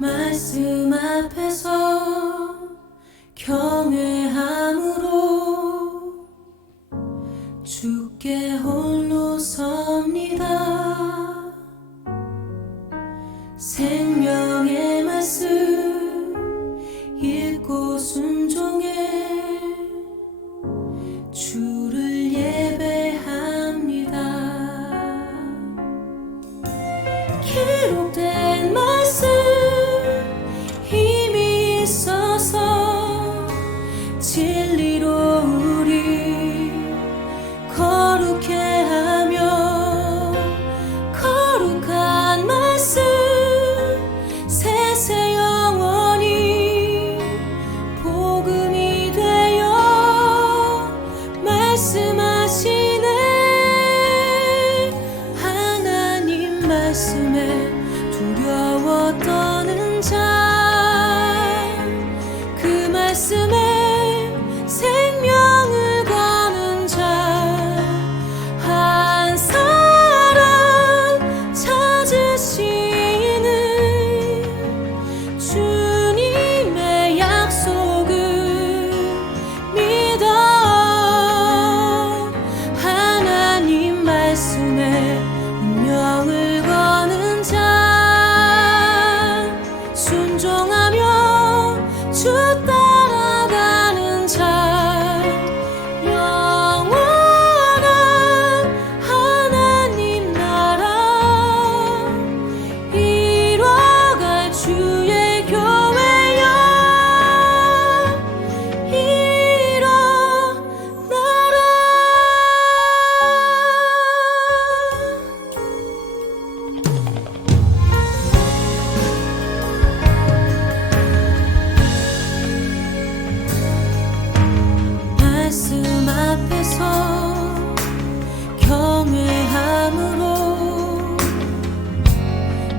말씀 앞에서 경외함으로 주께 홀로 섭니다. 생명의 말씀 읽고 순종해 주를 예배합니다. 기록된 말씀 힘이 있어서 진리로 우리 거룩해 하며 거룩한 말씀 세세 영원히 복음이 되어 말씀하시네. 하나님 말씀에 두려워 떠는 자 그 말씀에 생명을 거는 자 한 사람 찾으시는 주님의 약속을 믿어. 하나님 말씀에 운명을 거는 자 순종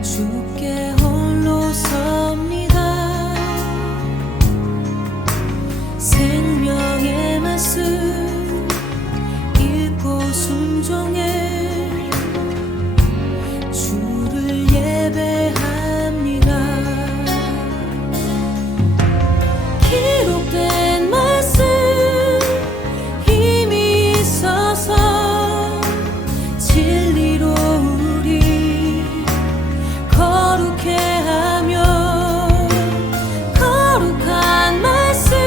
주께 홀로 섭니다. 생명의 말씀 읽고 순종해 주를 예배합니다. 기록된 말씀 힘이 있어서 진리로 우리 거룩해 하며 거룩한 말씀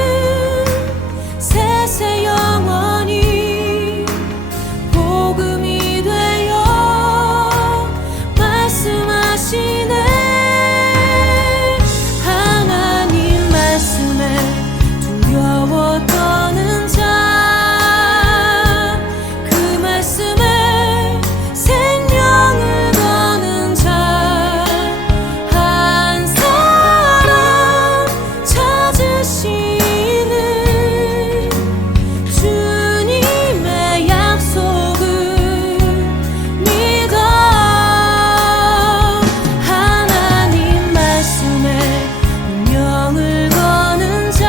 세세 영원히 복음이 되어 말씀하시네. 하나님 말씀에 두려워 떠는 자, 그 말씀에 생명을 거는 자, 한 사람 찾으시는 주님의 약속을 믿어. 하나님 말씀에 운명을 거는 자,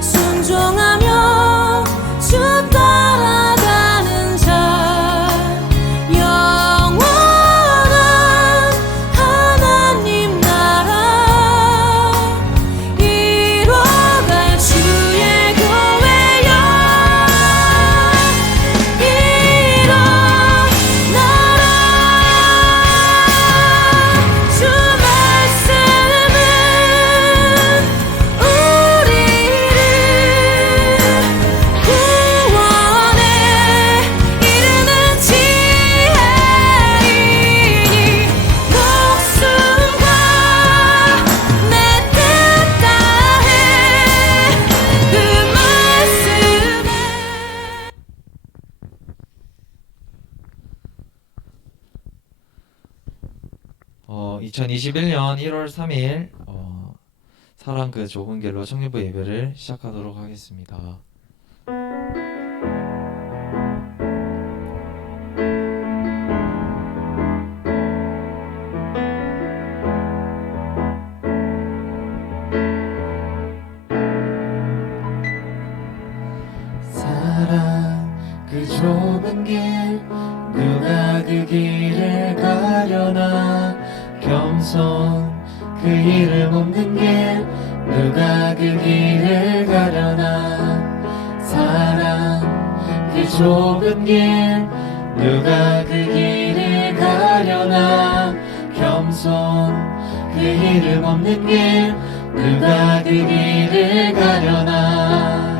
순종하며 주 따라가는 자, 영원한 하나님 나라 이뤄갈 주의 교회여 일어나라. 주 말씀은 우리를 구원에 이르는 지혜이니 목숨과 내 뜻 다해 그 말씀에. 2021년 1월 3일 사랑 그 좁은 길로 청년부 예배를 시작하도록 하겠습니다. 사랑 그 좁은 길 누가 그 길을 가려나, 겸손 그 이름 없는 길 누가 그 길을 가려나. 사랑 그 좁은 길 누가 그 길을 가려나, 겸손 그 이름 없는 길 누가 그 길을 가려나.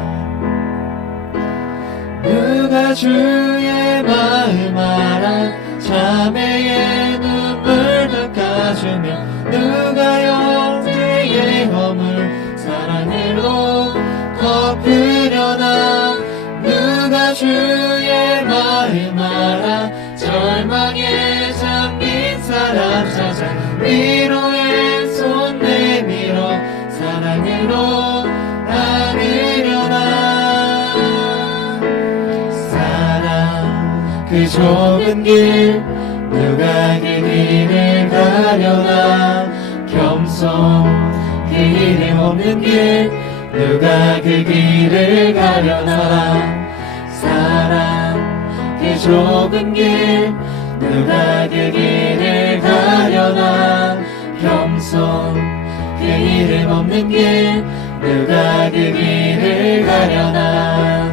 누가 주의 마음 알아 자매의 눈물 닦아주며, 누가 영생의 허물 사랑으로 덮으려나. 누가 주의 마음 알아 절망에 잠긴 사람 찾아 위로의 손 내밀어 사랑으로 안으려나. 그 좁은 길 누가 그 길을 가려나, 겸손 그 이름 없는 길 누가 그 길을 가려나. 사랑 그 좁은 길 누가 그 길을 가려나, 겸손 그 이름 없는 길 누가 그 길을 가려나.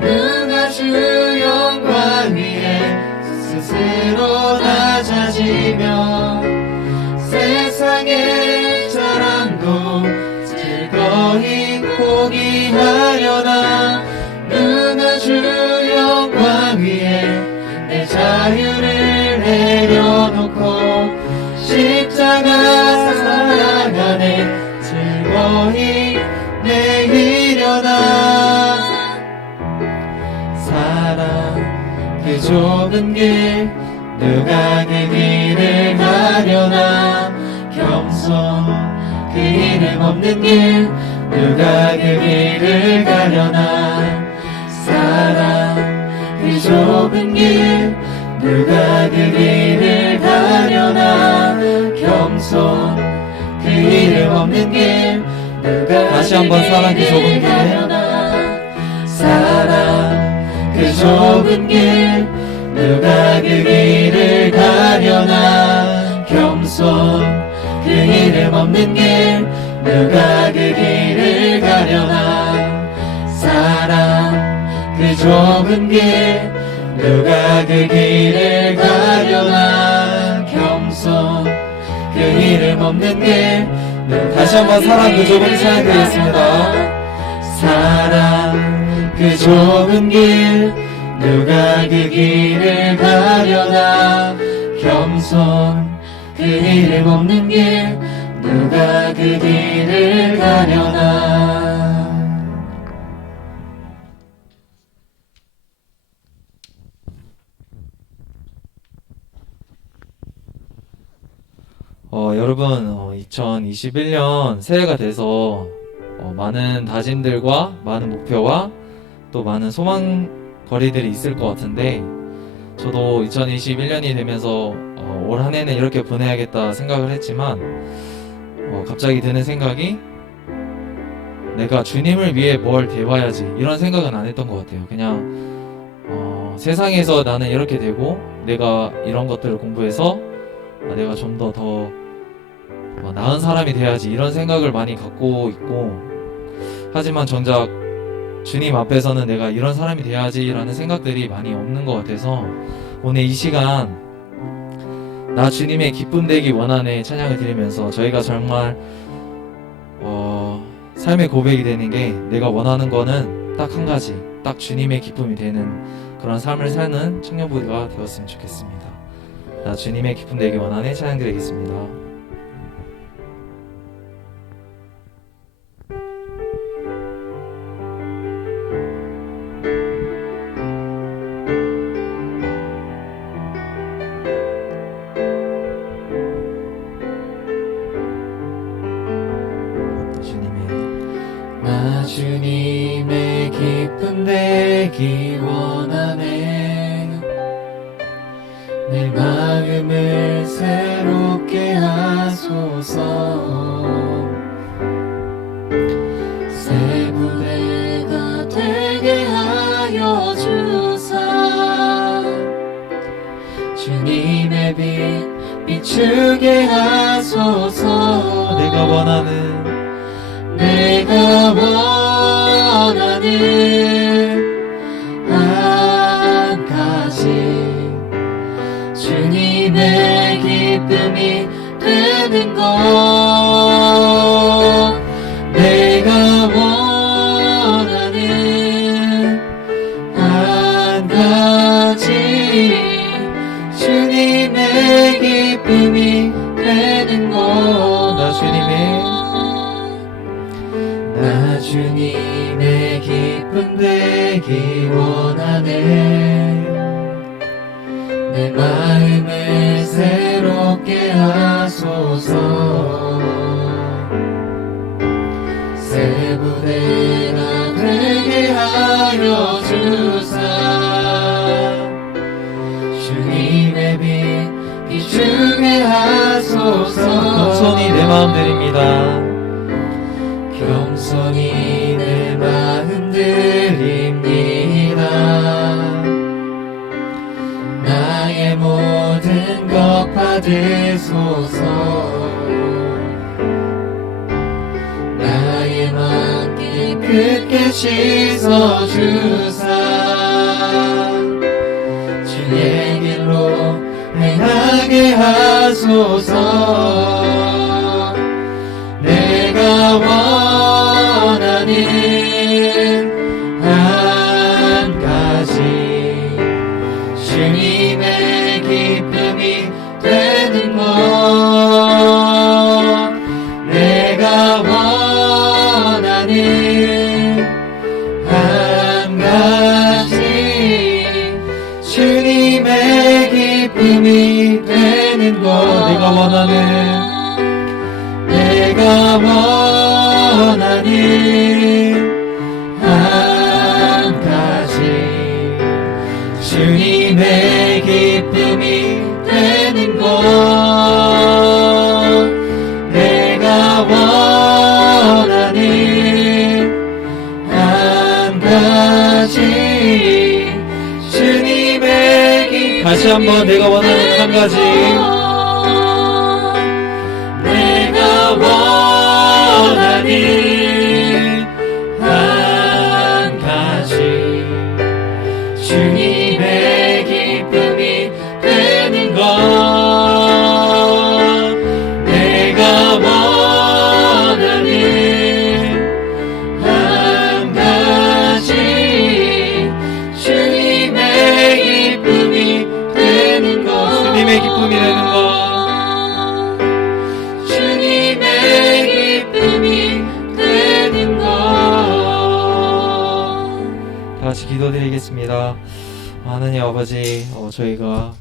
누가 주 영광 위에 스스로 낮아지며 세상의 자랑도 즐거이 포기하려나. 누가 주 영광 위에 내 자유를 내려놓고 십자가 사랑 안에 즐거이 내리려나. 사랑 그 좁은 길 누가 그 길을 가려나, 겸손 그 이름 없는 길 누가 그 길을 가려나. 사랑 그 좁은 길 누가 그 길을 가려나 겸손 그 이름 없는 길 누가 다시 한번 사랑 그 좁은 길. 사랑 그 좁은 길 누가 그 길을 가려나 겸손 그 이름 없는 길 누가 그 길을 가려나 사랑 그 좁은 길 누가 그 길을 가려나 겸손 그 이름 없는 길 다시 한번 사랑 그 좁은 길 찬양드리겠습니다. 사랑 그 좁은 길 누가 그 길을 가려나 겸손 그 이름 없는 길 누가 그 길을 가려나. 여러분 2021년 새해가 돼서 많은 다짐들과 많은 목표와 또 많은 소망거리들이 있을 것 같은데 저도 2021년이 되면서 올 한 해는 이렇게 보내야겠다 생각을 했지만 갑자기 드는 생각이 내가 주님을 위해 뭘 배워야지 이런 생각은 안 했던 것 같아요. 그냥 세상에서 나는 이렇게 되고 내가 이런 것들을 공부해서 내가 좀 더 나은 사람이 돼야지 이런 생각을 많이 갖고 있고 하지만 정작 주님 앞에서는 내가 이런 사람이 돼야지 라는 생각들이 많이 없는 것 같아서 오늘 이 시간 나 주님의 기쁨 되기 원하네 찬양을 드리면서 저희가 정말 삶의 고백이 되는 게 내가 원하는 거는 딱 한 가지 딱 주님의 기쁨이 되는 그런 삶을 사는 청년부가 되었으면 좋겠습니다. 나 주님의 기쁨 되기 원하네 찬양 드리겠습니다. 나 주님의 기쁨 되기 원하네 내 마음을 새롭게 하소서 새 부대가 되게 하여 주사 주님의 빛 비추게 하소서 내가 원하는 한 가지 주님의 기쁨이 되는 것 내가 원하는 한 가지 주님의 기쁨이 되는 것 나 주님의 기쁨 되기 원하네 내 마음을 새롭게 하소서 새 부대가 되게 하여 주사 주님의 빛 비추게 하소서 겸손히 내 마음 드립니다. 겸손히 내 마음 드립니다 나의 모든 것 받으소서 나의 마음 깨끗게 씻어주사 주의 길로 행하게 하소서 내가 원하는 한 가지 주님의 기쁨이 되는 것 내가 원하는 한 가지 주님의 기쁨이 되는 것 내가 원하는 한 가지 주님의 기쁨 다시 한번 내가 원하는 한 가지. 내가 원하는 한 가지 주님의 기쁨이 되는 것 내가 원하는 한 가지 주님의 기쁨이 되는 것 주님의 기쁨이 되는 것. 주님의 기쁨이 되는 것 다 같이 기도드리겠습니다. 하나님 아버지, 저희가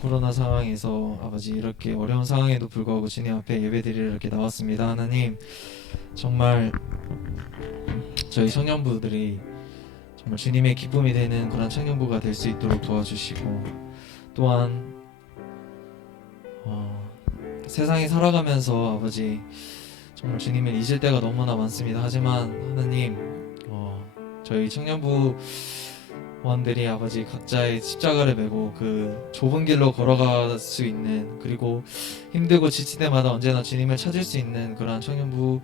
코로나 상황에서 아버지 이렇게 어려운 상황에도 불구하고 주님 앞에 예배드리러 이렇게 나왔습니다. 하나님 정말 저희 청년부들이 정말 주님의 기쁨이 되는 그런 청년부가 될 수 있도록 도와주시고, 또한 세상에 살아가면서 아버지 정말 주님을 잊을 때가 너무나 많습니다. 하지만 하나님 저희 청년부원들이 아버지 각자의 십자가를 메고 그 좁은 길로 걸어갈 수 있는, 그리고 힘들고 지칠 때마다 언제나 주님을 찾을 수 있는 그러한 청년부가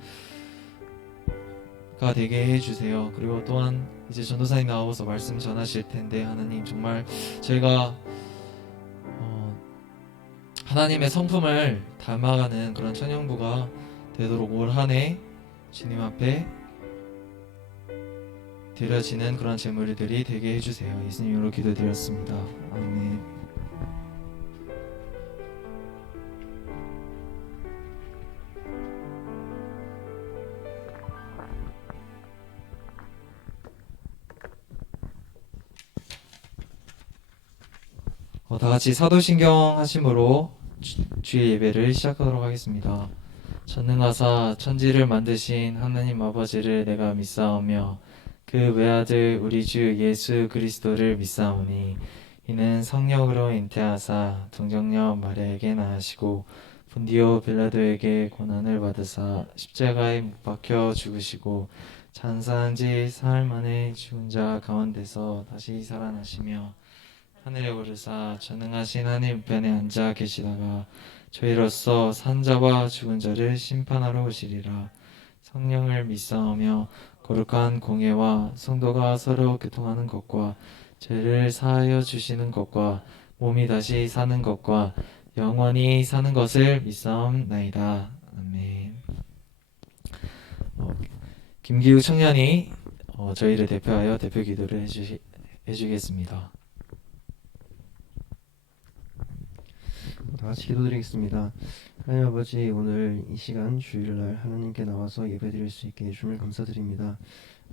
되게 해주세요. 그리고 또한 이제 전도사님 나와서 말씀 전하실 텐데 하나님 정말 저희가 하나님의 성품을 담아가는 그런 청년부가 되도록 올 한 해 주님 앞에 드려지는 그런 제물들이 되게 해주세요. 예수님으로 기도드렸습니다. 아멘. 다 같이 사도신경 하심으로 주의 예배를 시작하도록 하겠습니다. 전능하사 천지를 만드신 하나님 아버지를 내가 믿사오며 그 외아들 우리 주 예수 그리스도를 믿사오니 이는 성령으로 잉태하사 동정녀 마리아에게 낳으시고 본디오 빌라도에게 고난을 받으사 십자가에 못 박혀 죽으시고 장사한 지 사흘 만에 죽은 자 가운데서 다시 살아나시며 하늘에 오르사 전능하신 하늘 우편에 앉아 계시다가 저희로서 산 자와 죽은 자를 심판하러 오시리라. 성령을 믿사오며 거룩한 공예와 성도가 서로 교통하는 것과 죄를 사하여 주시는 것과 몸이 다시 사는 것과 영원히 사는 것을 믿사옵나이다. 아멘. 김기우 청년이 저희를 대표하여 대표 기도를 해주겠습니다. 다 같이 기도드리겠습니다. 하나님 아버지, 오늘 이 시간 주일날 하나님께 나와서 예배드릴 수 있게 해주심을 감사드립니다.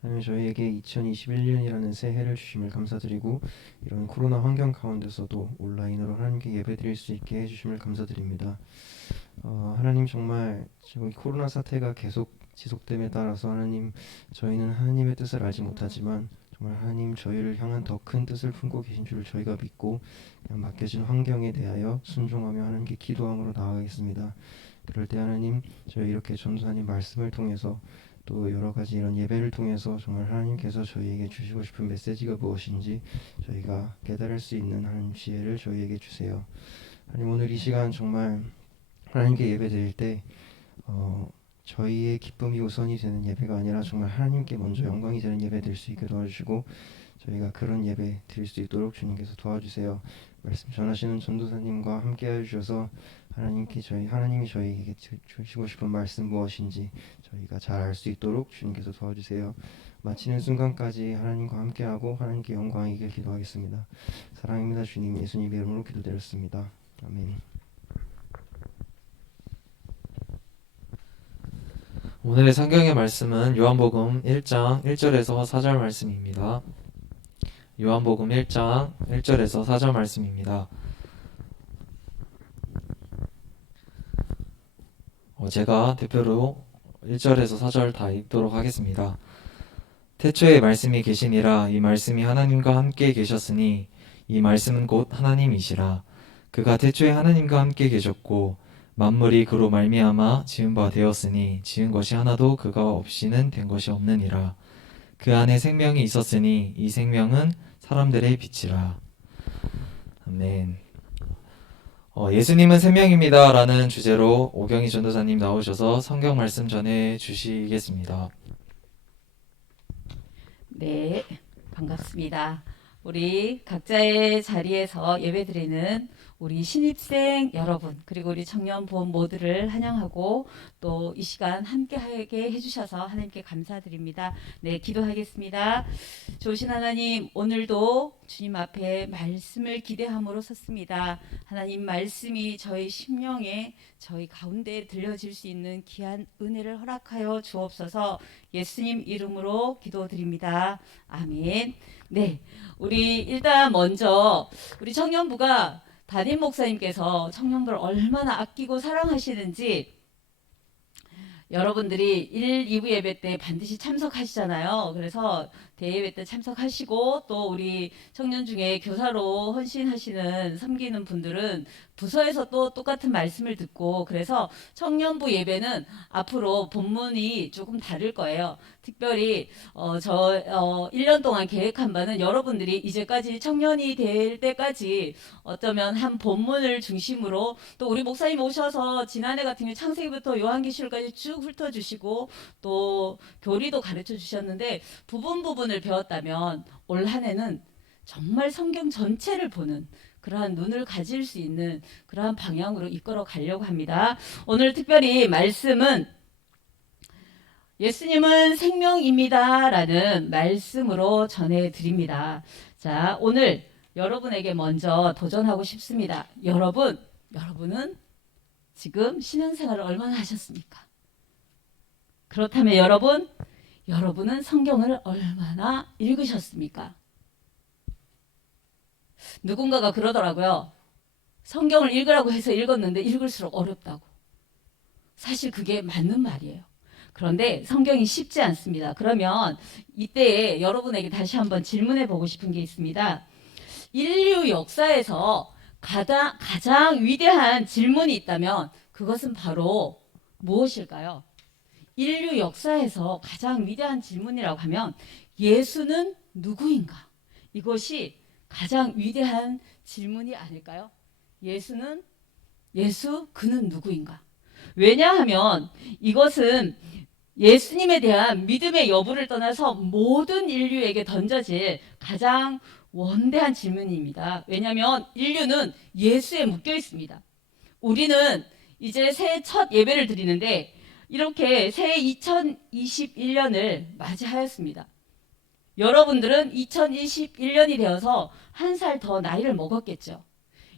하나님, 저희에게 2021년이라는 새해를 주심을 감사드리고 이런 코로나 환경 가운데서도 온라인으로 하나님께 예배드릴 수 있게 해주심을 감사드립니다. 하나님, 정말 지금 코로나 사태가 계속 지속됨에 따라서 하나님, 저희는 하나님의 뜻을 알지 못하지만 정말 하나님 저희를 향한 더 큰 뜻을 품고 계신 줄 저희가 믿고 그냥 맡겨진 환경에 대하여 순종하며 하나님께 기도함으로 나아가겠습니다. 그럴 때 하나님, 저희 이렇게 전도사님 말씀을 통해서 또 여러 가지 이런 예배를 통해서 정말 하나님께서 저희에게 주시고 싶은 메시지가 무엇인지 저희가 깨달을 수 있는 하나님 지혜를 저희에게 주세요. 하나님, 오늘 이 시간 정말 하나님께 예배 드릴 때 저희의 기쁨이 우선이 되는 예배가 아니라 정말 하나님께 먼저 영광이 되는 예배 드릴 수 있게 도와주시고 저희가 그런 예배 드릴 수 있도록 주님께서 도와주세요. 말씀 전하시는 전도사님과 함께 해주셔서 하나님이 저희에게 주시고 싶은 말씀 무엇인지 저희가 잘 알 수 있도록 주님께서 도와주세요. 마치는 순간까지 하나님과 함께하고 하나님께 영광이길 기도하겠습니다. 사랑합니다. 주님, 예수님 이름으로 기도드렸습니다. 아멘. 오늘의 성경의 말씀은 요한복음 1장 1절에서 4절 말씀입니다. 요한복음 1장 1절에서 4절 말씀입니다. 제가 대표로 1절에서 4절 다 읽도록 하겠습니다. 태초에 말씀이 계시니라. 이 말씀이 하나님과 함께 계셨으니 이 말씀은 곧 하나님이시라. 그가 태초에 하나님과 함께 계셨고 만물이 그로 말미암아 지은 바 되었으니 지은 것이 하나도 그가 없이는 된 것이 없느니라. 그 안에 생명이 있었으니 이 생명은 사람들의 빛이라. 아멘. 예수님은 생명입니다라는 주제로 오경희 전도사님 나오셔서 성경 말씀 전해 주시겠습니다. 네, 반갑습니다. 우리 각자의 자리에서 예배드리는 우리 신입생 여러분, 그리고 우리 청년 부원 모두를 환영하고 또 이 시간 함께하게 해주셔서 하나님께 감사드립니다. 네, 기도하겠습니다. 좋으신 하나님, 오늘도 주님 앞에 말씀을 기대함으로 섰습니다. 하나님 말씀이 저희 심령에 저희 가운데 들려질 수 있는 귀한 은혜를 허락하여 주옵소서. 예수님 이름으로 기도드립니다. 아멘. 네, 우리 일단 먼저 우리 청년부가 담임 목사님께서 청년부를 얼마나 아끼고 사랑하시는지 여러분들이 1, 2부 예배 때 반드시 참석하시잖아요. 그래서 대예배 때 참석하시고 또 우리 청년 중에 교사로 헌신하시는 섬기는 분들은 부서에서 또 똑같은 말씀을 듣고 그래서 청년부 예배는 앞으로 본문이 조금 다를 거예요. 특별히 1년 동안 계획한 바는 여러분들이 이제까지 청년이 될 때까지 어쩌면 한 본문을 중심으로 또 우리 목사님 오셔서 지난해 같은 경우 창세기부터 요한계시록까지 쭉 훑어주시고 또 교리도 가르쳐 주셨는데 부분을 배웠다면 올 한 해는 정말 성경 전체를 보는 그러한 눈을 가질 수 있는 그러한 방향으로 이끌어 가려고 합니다. 오늘 특별히 말씀은 예수님은 생명입니다 라는 말씀으로 전해드립니다. 자, 오늘 여러분에게 먼저 도전하고 싶습니다. 여러분은 지금 신앙생활을 얼마나 하셨습니까? 그렇다면 여러분은 성경을 얼마나 읽으셨습니까? 누군가가 그러더라고요. 성경을 읽으라고 해서 읽었는데 읽을수록 어렵다고. 사실 그게 맞는 말이에요. 그런데 성경이 쉽지 않습니다. 그러면 이때에 여러분에게 다시 한번 질문해 보고 싶은 게 있습니다. 인류 역사에서 가장 위대한 질문이 있다면 그것은 바로 무엇일까요? 인류 역사에서 가장 위대한 질문이라고 하면 예수는 누구인가? 이것이 가장 위대한 질문이 아닐까요? 그는 누구인가? 왜냐하면 이것은 예수님에 대한 믿음의 여부를 떠나서 모든 인류에게 던져질 가장 원대한 질문입니다. 왜냐하면 인류는 예수에 묶여 있습니다. 우리는 이제 새해 첫 예배를 드리는데 이렇게 새해 2021년을 맞이하였습니다. 여러분들은 2021년이 되어서 한 살 더 나이를 먹었겠죠.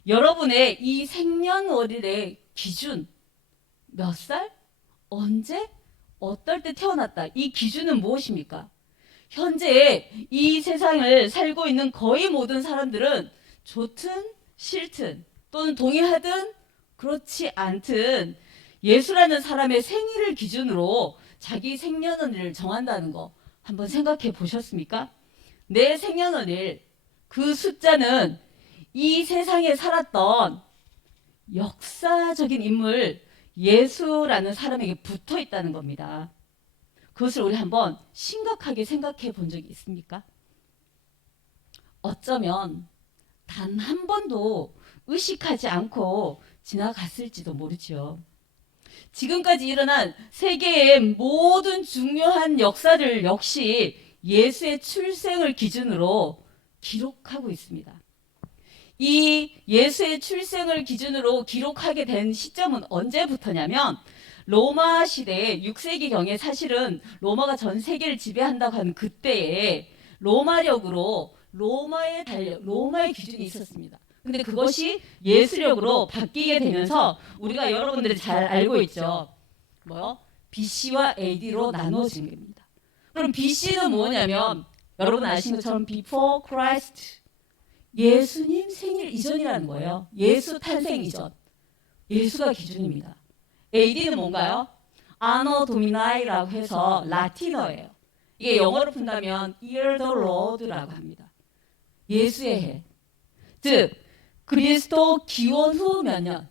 여러분의 이 생년월일의 기준, 몇 살? 언제? 어떨 때 태어났다. 이 기준은 무엇입니까? 현재 이 세상을 살고 있는 거의 모든 사람들은 좋든 싫든 또는 동의하든 그렇지 않든 예수라는 사람의 생일을 기준으로 자기 생년월일을 정한다는 거 한번 생각해 보셨습니까? 내 생년월일, 그 숫자는 이 세상에 살았던 역사적인 인물 예수라는 사람에게 붙어 있다는 겁니다. 그것을 우리 한번 심각하게 생각해 본 적이 있습니까? 어쩌면 단 한 번도 의식하지 않고 지나갔을지도 모르죠. 지금까지 일어난 세계의 모든 중요한 역사를 역시 예수의 출생을 기준으로 기록하고 있습니다. 이 예수의 출생을 기준으로 기록하게 된 시점은 언제부터냐면 로마 시대 6세기경에 사실은 로마가 전 세계를 지배한다고 하는 그때에 로마력으로 로마의 기준이 있었습니다. 근데 그것이 예수력으로 바뀌게 되면서 우리가 여러분들이 잘 알고 있죠. BC와 AD로 나누어진 겁니다. 그럼 BC는 뭐냐면 여러분 아시는 것처럼 Before Christ, 예수님 생일 이전이라는 거예요. 예수 탄생 이전. 예수가 기준입니다. AD는 뭔가요? Anno Domini라고 해서 라틴어예요. 이게 영어로 푼다면 Year the Lord라고 합니다. 예수의 해. 즉 그리스도 기원 후 몇 년,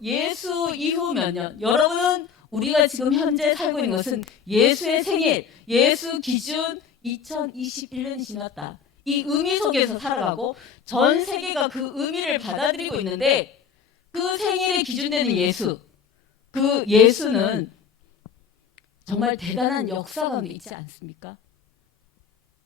예수 이후 몇 년. 여러분은 우리가 지금 현재 살고 있는 것은 예수의 생일, 예수 기준 2021년이 지났다. 이 의미 속에서 살아가고 전 세계가 그 의미를 받아들이고 있는데 그 생일의 기준되는 예수, 그 예수는 정말 대단한 역사 가운데 있지 않습니까?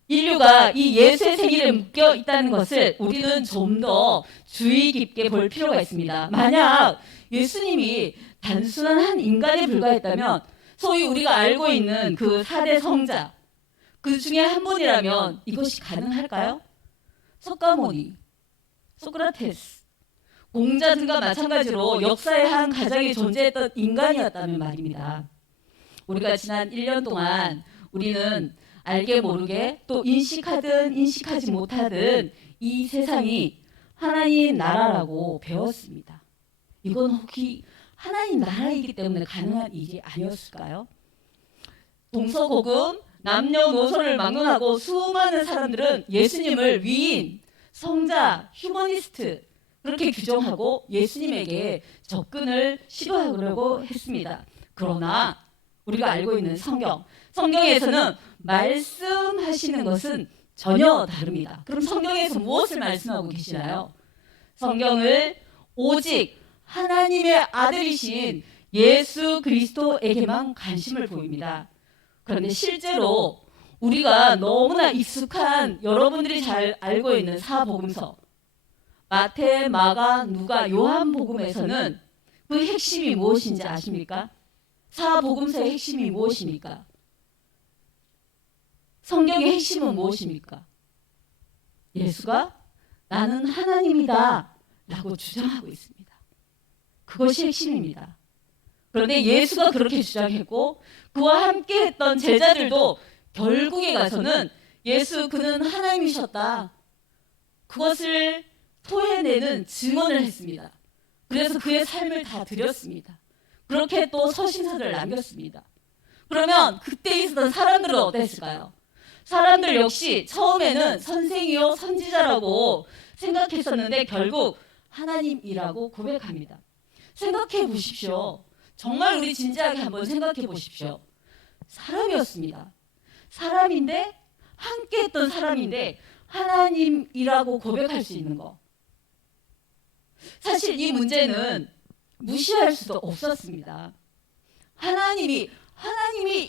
인류가 이 예수의 생일에 묶여 있다는 것을 우리는 좀 더 주의 깊게 볼 필요가 있습니다. 만약 예수님이 단순한 한 인간에 불과했다면 소위 우리가 알고 있는 그 4대 성자, 그 중에 한 분이라면 이것이 가능할까요? 석가모니, 소크라테스, 공자 등과 마찬가지로 역사의 한 가장이 존재했던 인간이었다면 말입니다. 우리가 지난 1년 동안 우리는 알게 모르게 또 인식하든 인식하지 못하든 이 세상이 하나님 나라라고 배웠습니다. 이건 혹시 하나님 나라이기 때문에 가능한 일이 아니었을까요? 동서고금, 남녀노소를 막론하고 수많은 사람들은 예수님을 위인, 성자, 휴머니스트 그렇게 규정하고 예수님에게 접근을 시도하려고 했습니다. 그러나 우리가 알고 있는 성경에서는 말씀하시는 것은 전혀 다릅니다. 그럼 성경에서 무엇을 말씀하고 계시나요? 성경을 오직 하나님의 아들이신 예수 그리스도에게만 관심을 보입니다. 그런데 실제로 우리가 너무나 익숙한 여러분들이 잘 알고 있는 사복음서 마태, 마가, 누가, 요한복음에서는 그 핵심이 무엇인지 아십니까? 사복음서의 핵심이 무엇입니까? 성경의 핵심은 무엇입니까? 예수가 나는 하나님이다 라고 주장하고 있습니다. 그것이 핵심입니다. 그런데 예수가 그렇게 주장했고 그와 함께 했던 제자들도 결국에 가서는 예수 그는 하나님이셨다. 그것을 토해내는 증언을 했습니다. 그래서 그의 삶을 다 드렸습니다. 그렇게 또 서신서를 남겼습니다. 그러면 그때 있었던 사람들은 어땠을까요? 사람들 역시 처음에는 선생이요 선지자라고 생각했었는데 결국 하나님이라고 고백합니다. 생각해 보십시오. 정말 우리 진지하게 한번 생각해 보십시오. 사람이었습니다. 사람인데 함께 했던 사람인데 하나님이라고 고백할 수 있는 거. 사실 이 문제는 무시할 수도 없었습니다. 하나님이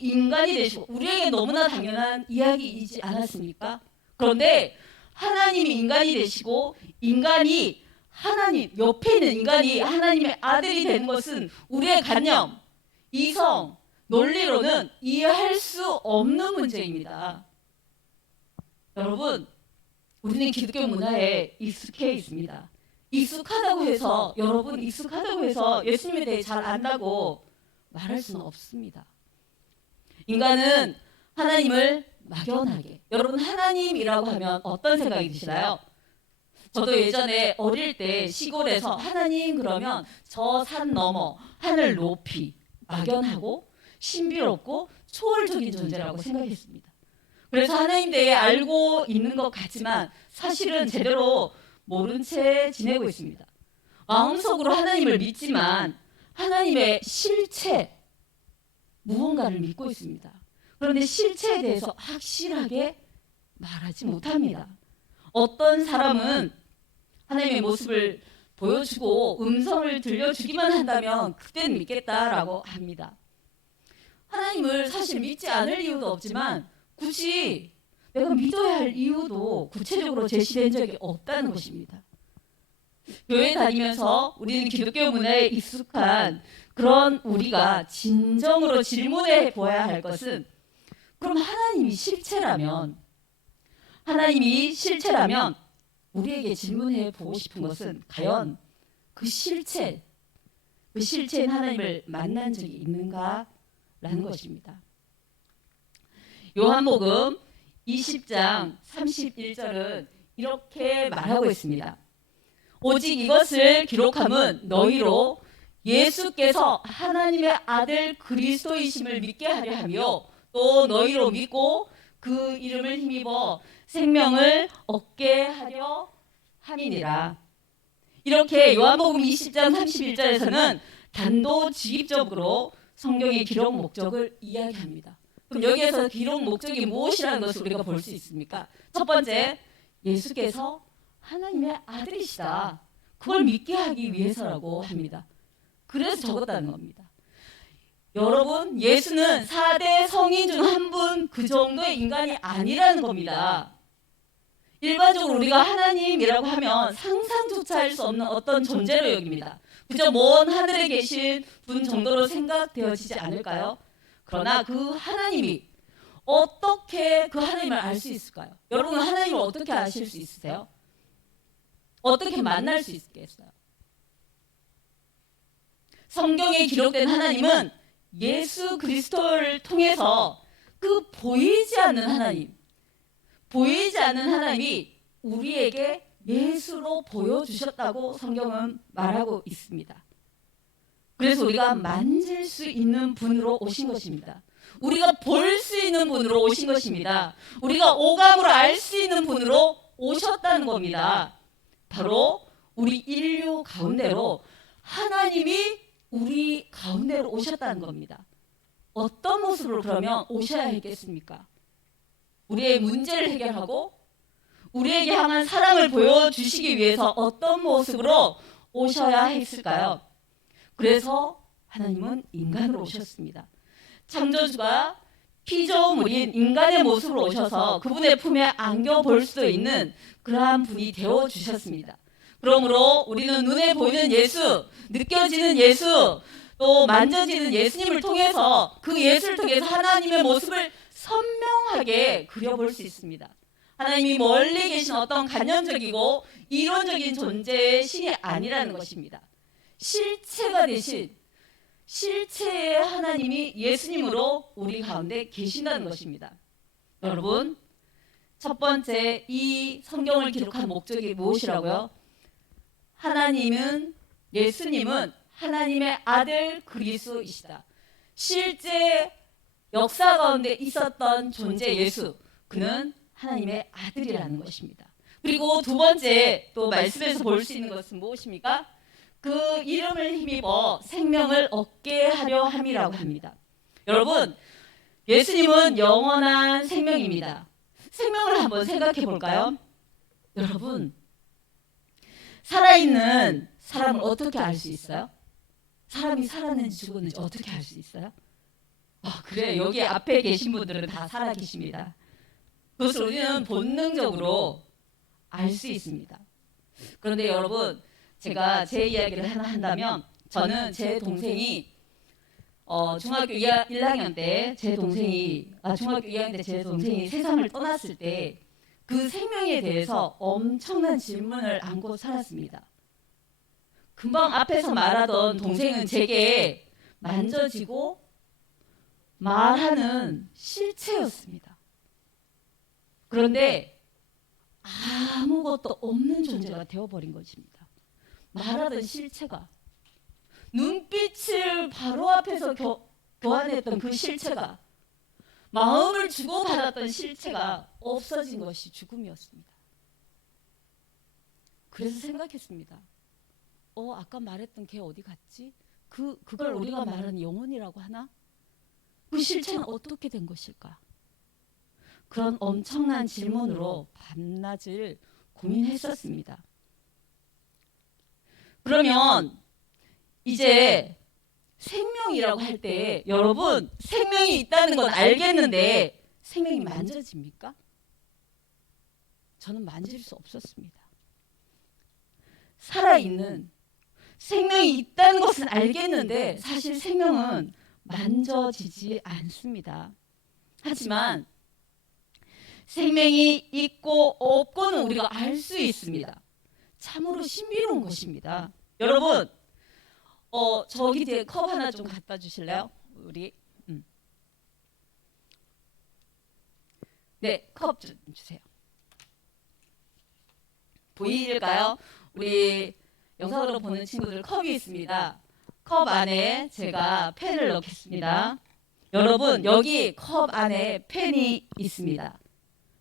인간이 되시고 우리에게 너무나 당연한 이야기이지 않았습니까? 그런데 하나님이 인간이 되시고 인간이 하나님 옆에 있는 인간이 하나님의 아들이 되는 것은 우리의 관념, 이성, 논리로는 이해할 수 없는 문제입니다. 여러분, 우리는 기독교 문화에 익숙해 있습니다. 익숙하다고 해서 여러분 익숙하다고 해서 예수님에 대해 잘 안다고 말할 수는 없습니다. 인간은 하나님을 막연하게 여러분 하나님이라고 하면 어떤 생각이 드시나요? 저도 예전에 어릴 때 시골에서 하나님 그러면 저 산 너머 하늘 높이 막연하고 신비롭고 초월적인 존재라고 생각했습니다. 그래서 하나님 대해 알고 있는 것 같지만 사실은 제대로 모른 채 지내고 있습니다. 마음속으로 하나님을 믿지만 하나님의 실체 무언가를 믿고 있습니다. 그런데 실체에 대해서 확실하게 말하지 못합니다. 어떤 사람은 하나님의 모습을 보여주고 음성을 들려주기만 한다면 그때는 믿겠다라고 합니다. 하나님을 사실 믿지 않을 이유도 없지만 굳이 내가 믿어야 할 이유도 구체적으로 제시된 적이 없다는 것입니다. 교회 다니면서 우리는 기독교 문화에 익숙한 그런 우리가 진정으로 질문해 보아야 할 것은 그럼 하나님이 실체라면 우리에게 질문해 보고 싶은 것은 과연 그 실체인 하나님을 만난 적이 있는가라는 것입니다. 요한복음 20장 31절은 이렇게 말하고 있습니다. 오직 이것을 기록함은 너희로 예수께서 하나님의 아들 그리스도이심을 믿게 하려 하며 또 너희로 믿고 그 이름을 힘입어 생명을 얻게 하려 함이니라. 이렇게 요한복음 20장 31절에서는 단도직입적으로 성경의 기록 목적을 이야기합니다. 그럼 여기에서 기록 목적이 무엇이라는 것을 우리가 볼 수 있습니까? 첫 번째, 예수께서 하나님의 아들이시다. 그걸 믿게 하기 위해서라고 합니다. 그래서 적었다는 겁니다. 여러분, 예수는 4대 성인 중 한 분 그 정도의 인간이 아니라는 겁니다. 일반적으로 우리가 하나님이라고 하면 상상조차 할 수 없는 어떤 존재로 여깁니다. 그저 먼 하늘에 계신 분 정도로 생각되어지지 않을까요? 그러나 그 하나님이 어떻게 그 하나님을 알 수 있을까요? 여러분, 하나님을 어떻게 아실 수 있으세요? 어떻게 만날 수 있겠어요? 성경에 기록된 하나님은 예수 그리스도를 통해서 그 보이지 않는 하나님이 우리에게 예수로 보여주셨다고 성경은 말하고 있습니다. 그래서 우리가 만질 수 있는 분으로 오신 것입니다. 우리가 볼 수 있는 분으로 오신 것입니다. 우리가 오감으로 알 수 있는 분으로 오셨다는 겁니다. 바로 우리 인류 가운데로 하나님이 우리 가운데로 오셨다는 겁니다. 어떤 모습으로 그러면 오셔야 했겠습니까? 우리의 문제를 해결하고 우리에게 향한 사랑을 보여주시기 위해서 어떤 모습으로 오셔야 했을까요? 그래서 하나님은 인간으로 오셨습니다. 창조주가 피조물인 인간의 모습으로 오셔서 그분의 품에 안겨볼 수도 있는 그러한 분이 되어주셨습니다. 그러므로 우리는 눈에 보이는 예수, 느껴지는 예수, 또 만져지는 예수님을 통해서 그 예수를 통해서 하나님의 모습을 선명하게 그려볼 수 있습니다. 하나님이 멀리 계신 어떤 간접적이고 이론적인 존재의 신이 아니라는 것입니다. 실체가 되신 실체의 하나님이 예수님으로 우리 가운데 계신다는 것입니다. 여러분, 첫 번째 이 성경을 기록한 목적이 무엇이라고요? 예수님은 하나님의 아들 그리스도이시다. 실제 역사 가운데 있었던 존재 예수, 그는 하나님의 아들이라는 것입니다. 그리고 두 번째 또 말씀에서 볼 수 있는 것은 무엇입니까? 그 이름을 힘입어 생명을 얻게 하려 함이라고 합니다. 여러분, 예수님은 영원한 생명입니다. 생명을 한번 생각해 볼까요? 여러분, 살아있는 사람을 어떻게 알 수 있어요? 사람이 살았는지 죽었는지 어떻게 알 수 있어요? 그래, 여기 앞에 계신 분들은 다 살아 계십니다. 그것을 우리는 본능적으로 알 수 있습니다. 그런데 여러분, 제가 제 이야기를 하나 한다면, 저는 제 동생이 중학교 1학년 때 중학교 2학년 때 제 동생이 세상을 떠났을 때 그 생명에 대해서 엄청난 질문을 안고 살았습니다. 금방 앞에서 말하던 동생은 제게 만져지고 말하는 실체였습니다. 그런데 아무것도 없는 존재가 되어버린 것입니다. 말하던 실체가, 눈빛을 바로 앞에서 교환했던 그 실체가, 마음을 주고받았던 실체가 없어진 것이 죽음이었습니다. 그래서 생각했습니다. 아까 말했던 걔 어디 갔지? 그걸 우리가 말하는 영혼이라고 하나? 그 실체는 어떻게 된 것일까? 그런 엄청난 질문으로 밤낮을 고민했었습니다. 그러면 이제 생명이라고 할 때, 여러분, 생명이 있다는 건 알겠는데 생명이 만져집니까? 저는 만질 수 없었습니다. 살아있는 생명이 있다는 것은 알겠는데 사실 생명은 만져지지 않습니다. 하지만 생명이 있고 없고는 우리가 알 수 있습니다. 참으로 신비로운 것입니다. 여러분, 저기 뒤에 컵 하나 좀 갖다 주실래요? 우리 네, 컵 좀 주세요. 보일까요? 우리 영상으로 보는 친구들 컵이 있습니다. 컵 안에 제가 펜을 넣겠습니다. 여러분, 여기 컵 안에 펜이 있습니다.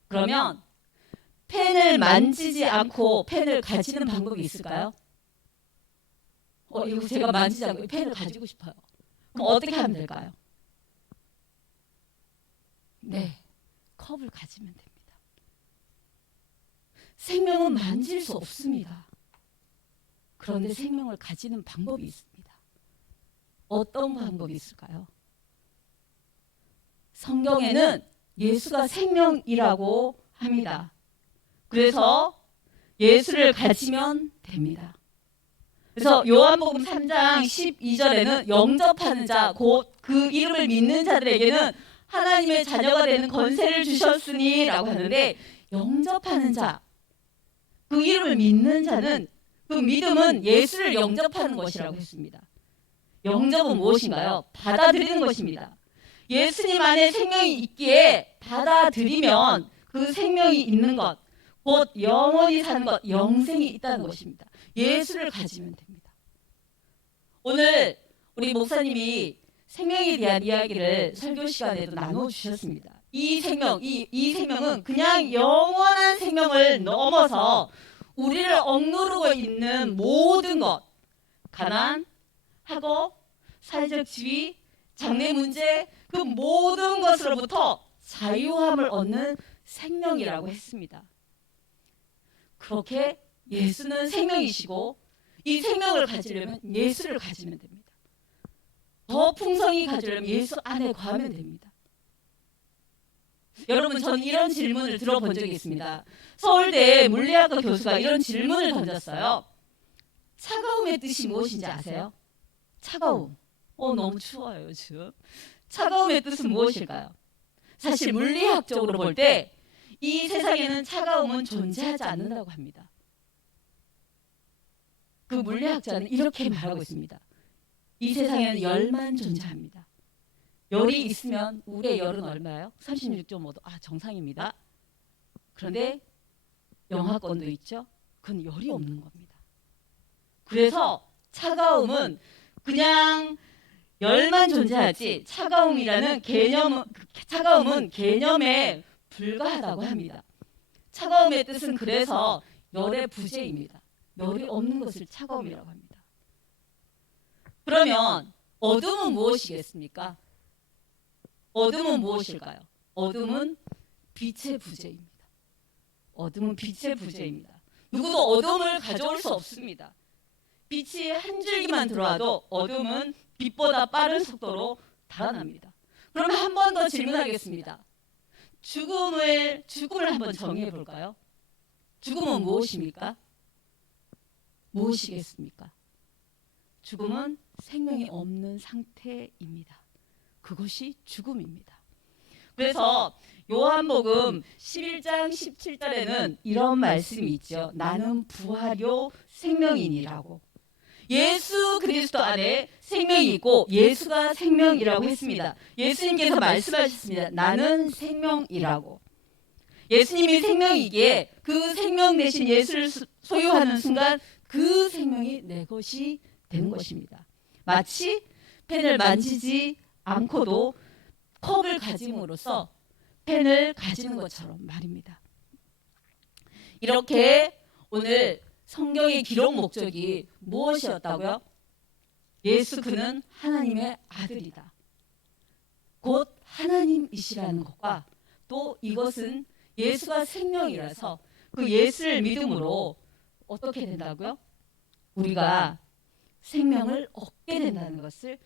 그러면 펜을 만지지 않고 펜을 가지는 방법이 있을까요? 이거 제가 만지지 않고 펜을 가지고 싶어요. 그럼 어떻게 하면 될까요? 네, 컵을 가지면 됩니다. 생명은 만질 수 없습니다. 그런데 생명을 가지는 방법이 있습니다. 어떤 방법이 있을까요? 성경에는 예수가 생명이라고 합니다. 그래서 예수를 가지면 됩니다. 그래서 요한복음 3장 12절에는 영접하는 자, 곧 그 이름을 믿는 자들에게는 하나님의 자녀가 되는 권세를 주셨으니 라고 하는데, 영접하는 자, 그 이름을 믿는 자는, 그 믿음은 예수를 영접하는 것이라고 했습니다. 영접은 무엇인가요? 받아들이는 것입니다. 예수님 안에 생명이 있기에 받아들이면 그 생명이 있는 것, 곧 영원히 사는 것, 영생이 있다는 것입니다. 예수를 가지면 됩니다. 오늘 우리 목사님이 생명에 대한 이야기를 설교 시간에도 나눠주셨습니다. 이 생명, 이 생명은 그냥 영원한 생명을 넘어서 우리를 억누르고 있는 모든 것, 가난, 학업, 사회적 지위, 장래 문제, 그 모든 것으로부터 자유함을 얻는 생명이라고 했습니다. 그렇게 예수는 생명이시고 이 생명을 가지려면 예수를 가지면 됩니다. 더 풍성히 가지려면 예수 안에 거하면 됩니다. 여러분, 저는 이런 질문을 들어본 적이 있습니다. 서울대 물리학과 교수가 이런 질문을 던졌어요. 차가움의 뜻이 무엇인지 아세요? 차가움. 너무 추워요, 요즘. 차가움의 뜻은 무엇일까요? 사실 물리학적으로 볼 때 이 세상에는 차가움은 존재하지 않는다고 합니다. 그 물리학자는 이렇게 말하고 있습니다. 이 세상에는 열만 존재합니다. 열이 있으면 우리의 열은 얼마예요? 36.5도. 정상입니다. 그런데 영하권도 있죠? 그건 열이 없는 겁니다. 그래서 차가움은 그냥 열만 존재하지, 차가움은 개념에 불과하다고 합니다. 차가움의 뜻은 그래서 열의 부재입니다. 열이 없는 것을 차가움이라고 합니다. 그러면 어둠은 무엇이겠습니까? 어둠은 무엇일까요? 어둠은 빛의 부재입니다. 어둠은 빛의 부재입니다. 누구도 어둠을 가져올 수 없습니다. 빛이 한 줄기만 들어와도 어둠은 빛보다 빠른 속도로 달아납니다. 그러면 한 번 더 질문하겠습니다. 죽음을 한번 정의해 볼까요? 죽음은 무엇입니까? 무엇이겠습니까? 죽음은 생명이 없는 상태입니다. 그것이 죽음입니다. 그래서 요한복음 11장 17절에는 이런 말씀이 있죠. 나는 부활이요 생명이니라고. 예수 그리스도 안에 생명이 있고 예수가 생명이라고 했습니다. 예수님께서 말씀하셨습니다. 나는 생명이라고. 예수님이 생명이기에 그 생명 대신 예수를 소유하는 순간 그 생명이 내 것이 되는 것입니다. 마치 펜을 만지지 않고도 컵을 가짐으로써 펜을 가지는 것처럼 말입니다. 이렇게 오늘 성경의 기록 목적이 무엇이었다고요? 예수 그는 하나님의 아들이다. 곧 하나님이시라는 것과 또 이것은 예수가 생명이라서 그 예수를 믿음으로 어떻게 된다고요? 우리가 생명을 얻게 된다는 것을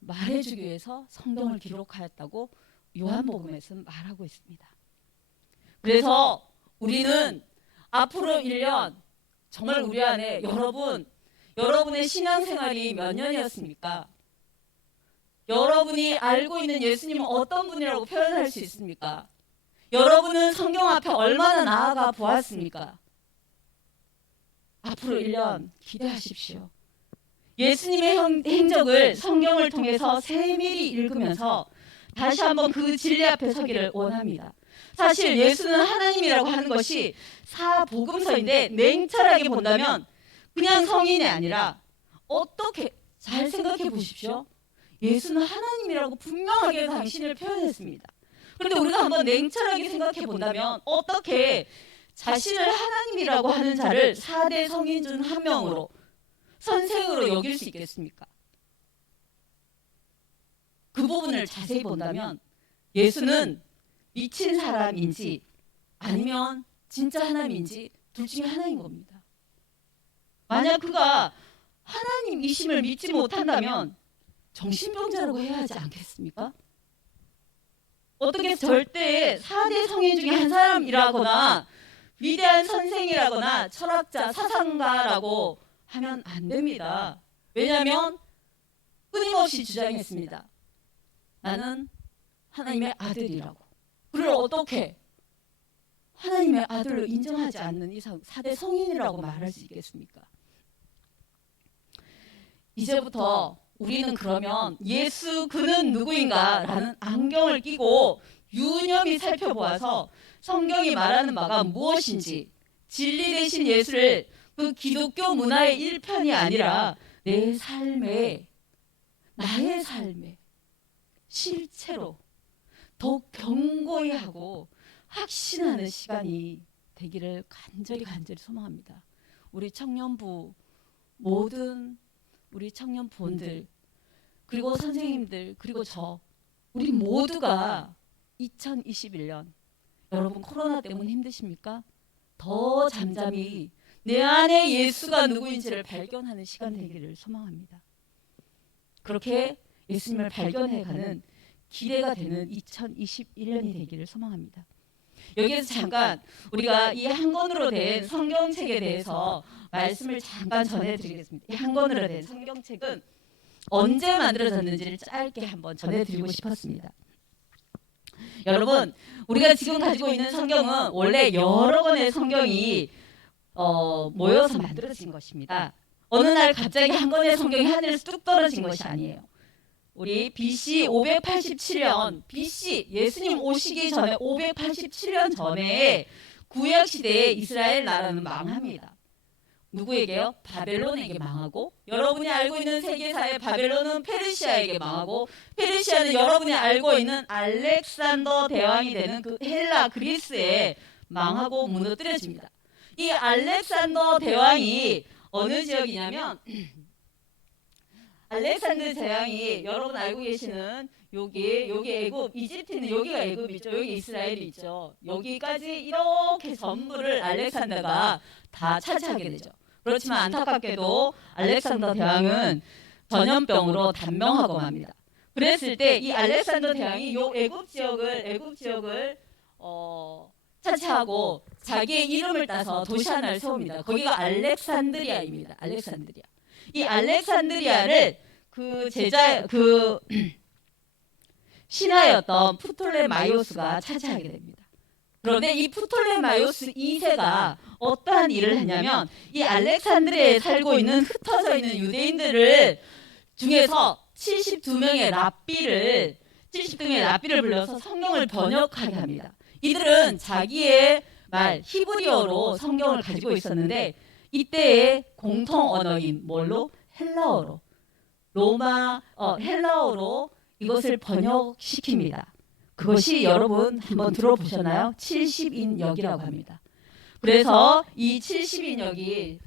말해주기 위해서 성경을 기록하였다고 요한복음에서는 말하고 있습니다. 그래서 우리는 앞으로 1년 정말 우리 안에 여러분의 신앙생활이 몇 년이었습니까? 여러분이 알고 있는 예수님은 어떤 분이라고 표현할 수 있습니까? 여러분은 성경 앞에 얼마나 나아가 보았습니까? 앞으로 1년 기대하십시오. 예수님의 행적을 성경을 통해서 세밀히 읽으면서 다시 한번 그 진리 앞에 서기를 원합니다. 사실 예수는 하나님이라고 하는 것이 사복음서인데 냉철하게 본다면 그냥 성인이 아니라 어떻게 잘 생각해 보십시오. 예수는 하나님이라고 분명하게 당신을 표현했습니다. 그런데 우리가 한번 냉철하게 생각해 본다면 어떻게 자신을 하나님이라고 하는 자를 4대 성인 중 한 명으로 선생으로 여길 수 있겠습니까? 그 부분을 자세히 본다면 예수는 미친 사람인지 아니면 진짜 하나님인지 둘 중에 하나인 겁니다. 만약 그가 하나님이심을 믿지 못한다면 정신병자라고 해야 하지 않겠습니까? 어떻게 절대 4대 성인 중에 한 사람이라거나 위대한 선생이라거나 철학자, 사상가라고 하면 안 됩니다. 왜냐하면 끊임없이 주장했습니다. 나는 하나님의 아들이라고. 그를 어떻게 하나님의 아들로 인정하지 않는 이상 4대 성인이라고 말할 수 있겠습니까? 이제부터 우리는 그러면 예수 그는 누구인가 라는 안경을 끼고 유념히 살펴보아서 성경이 말하는 바가 무엇인지 진리 되신 예수를 그 기독교 문화의 일편이 아니라 내 삶에 나의 삶에 실체로 더 견고히 하고 확신하는 시간이 되기를 간절히 소망합니다. 우리 청년부 모든 우리 청년부원들 그리고 선생님들 그리고 우리 모두가 2021년 여러분 코로나 때문에 힘드십니까? 더 잠잠히 내 안에 예수가 누구인지를 발견하는 시간 되기를 소망합니다. 그렇게 예수님을 발견해가는 기대가 되는 2021년이 되기를 소망합니다. 여기에서 잠깐 우리가 이 한 권으로 된 성경책에 대해서 말씀을 잠깐 전해드리겠습니다. 이 한 권으로 된 성경책은 언제 만들어졌는지를 짧게 한번 전해드리고 싶었습니다. 여러분, 우리가 지금 가지고 있는 성경은 원래 여러 권의 성경이 모여서 만들어진 것입니다. 어느 날 갑자기 한 권의 성경이 하늘에서 뚝 떨어진 것이 아니에요. 우리 BC 587년 BC 예수님 오시기 전에 587년 전에 구약 시대에 이스라엘 나라는 망합니다. 누구에게요? 바벨론에게 망하고 여러분이 알고 있는 세계사의 바벨론은 페르시아에게 망하고 페르시아는 여러분이 알고 있는 알렉산더 대왕이 되는 그 헬라 그리스에 망하고 무너뜨려집니다. 이 알렉산더 대왕이 어느 지역이냐면 알렉산더 대왕이 여러분 알고 계시는 여기 애굽, 이집트는 여기가 애굽이죠. 여기 이스라엘이 있죠. 여기까지 이렇게 전부를 알렉산더가 다 차지하게 되죠. 그렇지만 안타깝게도 알렉산더 대왕은 전염병으로 단명하고 맙니다. 그랬을 때 이 알렉산더 대왕이 요 애굽 지역을 차지하고 자기의 이름을 따서 도시 하나를 세웁니다. 거기가 알렉산드리아입니다. 알렉산드리아. 이 알렉산드리아를 그 신하였던 프톨레마이오스가 차지하게 됩니다. 그런데 이 프톨레마이오스 2세가 어떠한 일을 했냐면 이 알렉산드리아에 살고 있는 흩어져 있는 유대인들을 중에서 72명의 랍비를 불러서 성경을 번역하게 합니다. 이들은 자기의 말 히브리어로 성경을 가지고 있었는데 이때의 공통 언어인 뭘로? 헬라어로 헬라어로 이것을 번역시킵니다. 그것이 여러분 한번 들어보셨나요? 70인역이라고 합니다. 그래서 이 70인역이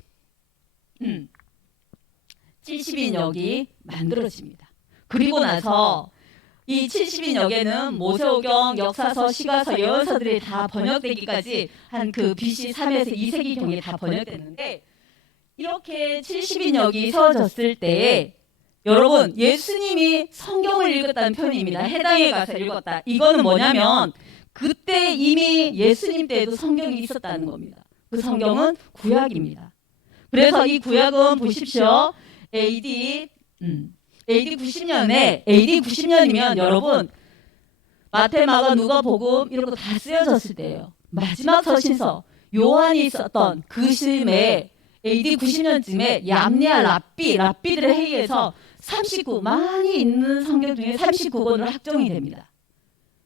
만들어집니다. 그리고 나서 이 70인역에는 모세오경, 역사서, 시가서, 예언서들이 다 번역되기까지 한 그 BC 3에서 2세기경에 다 번역됐는데 이렇게 70인역이 세워졌을 때에 여러분 예수님이 성경을 읽었다는 표현입니다. 해당에 가서 읽었다. 이거는 뭐냐면 그때 이미 예수님 때에도 성경이 있었다는 겁니다. 그 성경은 구약입니다. 그래서 이 구약은 보십시오. AD 90년이면 여러분 마태, 마가, 누가, 복음 이런 거 다 쓰여졌을 때예요. 마지막 서신서 요한이 썼던 그 시점에 AD 90년쯤에 얌리아 랍비들의 회의에서 39 많이 있는 성경 중에 39권으로 확정이 됩니다.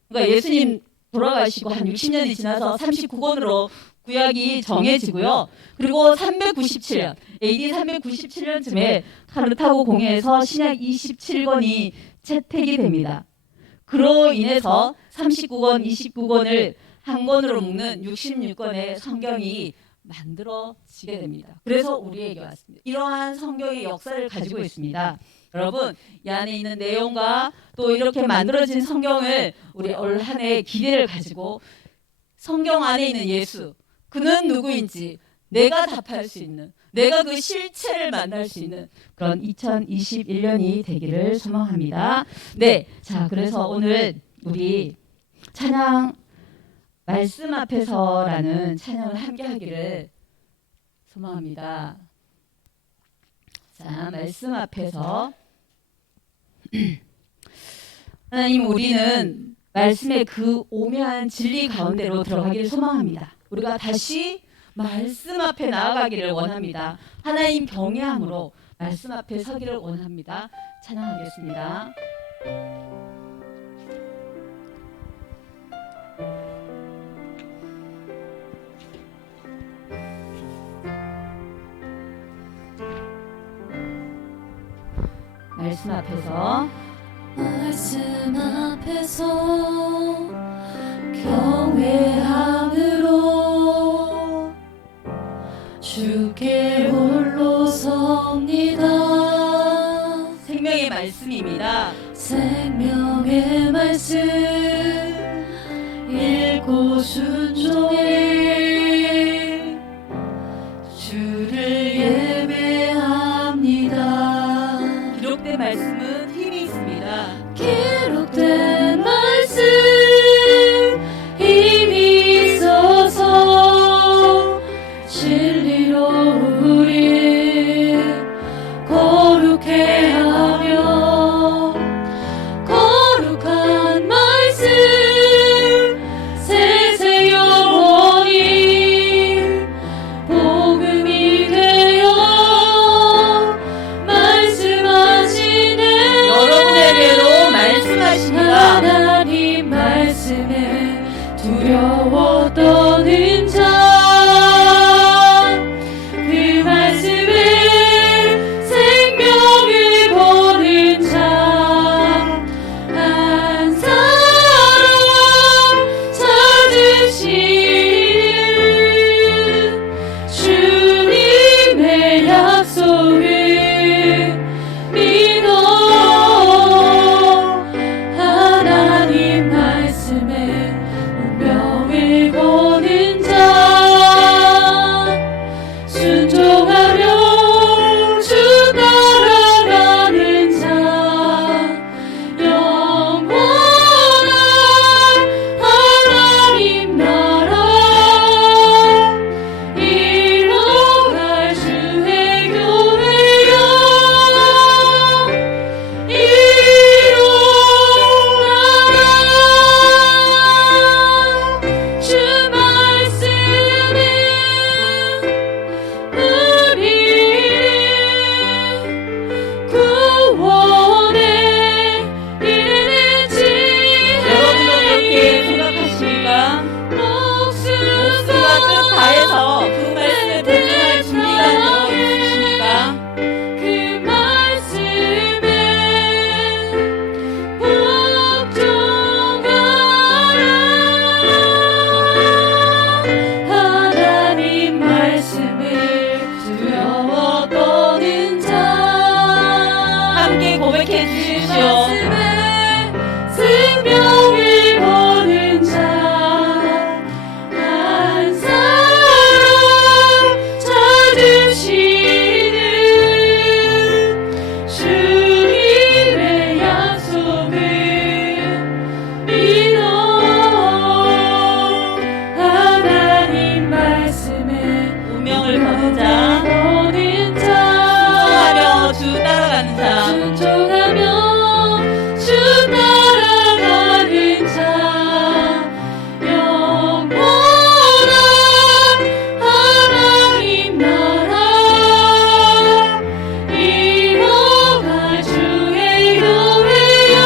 그러니까 예수님 돌아가시고 한 60년이 지나서 39권으로 구약이 정해지고요. 그리고 397년 AD 397년쯤에 카르타고 공회에서 신약 27권이 채택이 됩니다. 그로 인해서 39권, 29권을 한 권으로 묶는 66권의 성경이 만들어지게 됩니다. 그래서 우리에게 왔습니다. 이러한 성경의 역사를 가지고 있습니다. 여러분 이 안에 있는 내용과 또 이렇게 만들어진 성경을 우리 올 한 해 기대를 가지고 성경 안에 있는 예수 그는 누구인지 내가 답할 수 있는, 내가 그 실체를 만날 수 있는 그런 2021년이 되기를 소망합니다. 네, 자, 그래서 오늘 우리 찬양 말씀 앞에서라는 찬양을 함께 하기를 소망합니다. 자, 말씀 앞에서 하나님, 우리는 말씀의 그 오묘한 진리 가운데로 들어가기를 소망합니다. 우리가 다시 말씀 앞에 나아가기를 원합니다. 하나님 경외함으로 말씀 앞에 서기를 원합니다. 찬양하겠습니다. 말씀 앞에서 말씀 앞에서 경외함으로 주께 홀로 섭니다. 생명의 말씀입니다. 생명의 말씀 읽고 순종해 주를 예배합니다. 기록된 말씀은 힘이 있습니다. 기록된 말씀 힘이 있어서 진리로 우리 거룩해 하며 거룩한 말씀 세세 영원히 복음이 되어 말씀하시네. 여러분에게로 말씀하십니다. 하나님 말씀에 두려워 떠는 자 그 말씀에 생명을 거는 자 한 사람 찾으시는 주님의 약속을 믿어 하나님 말씀에 운명을 거는 자 순종하며 주 따라가는 자 영원한 하나님 나라 이뤄갈 주의 교회여 일어나라. 주 말씀은 우리 구원에 이르는지 여러분도 그렇게 생각하십니까? 목숨과 뜻 다해서 그 말씀에 복종할 준비가 되어 있으십니까? 그 말씀에 복종하라. 하나님 말씀을 두려워 떠는 자 함께 고백해 주십시오. 말씀에 생명을 거는 자 한 사람 찾으시는 주님의 약속을 믿어 하나님 말씀에 운명을 거는 자, 거는 자 순종하며 주 따라가는 자, 순종하며 주 따라가는 자 영원한 하나님 나라 이뤄갈 주의 교회여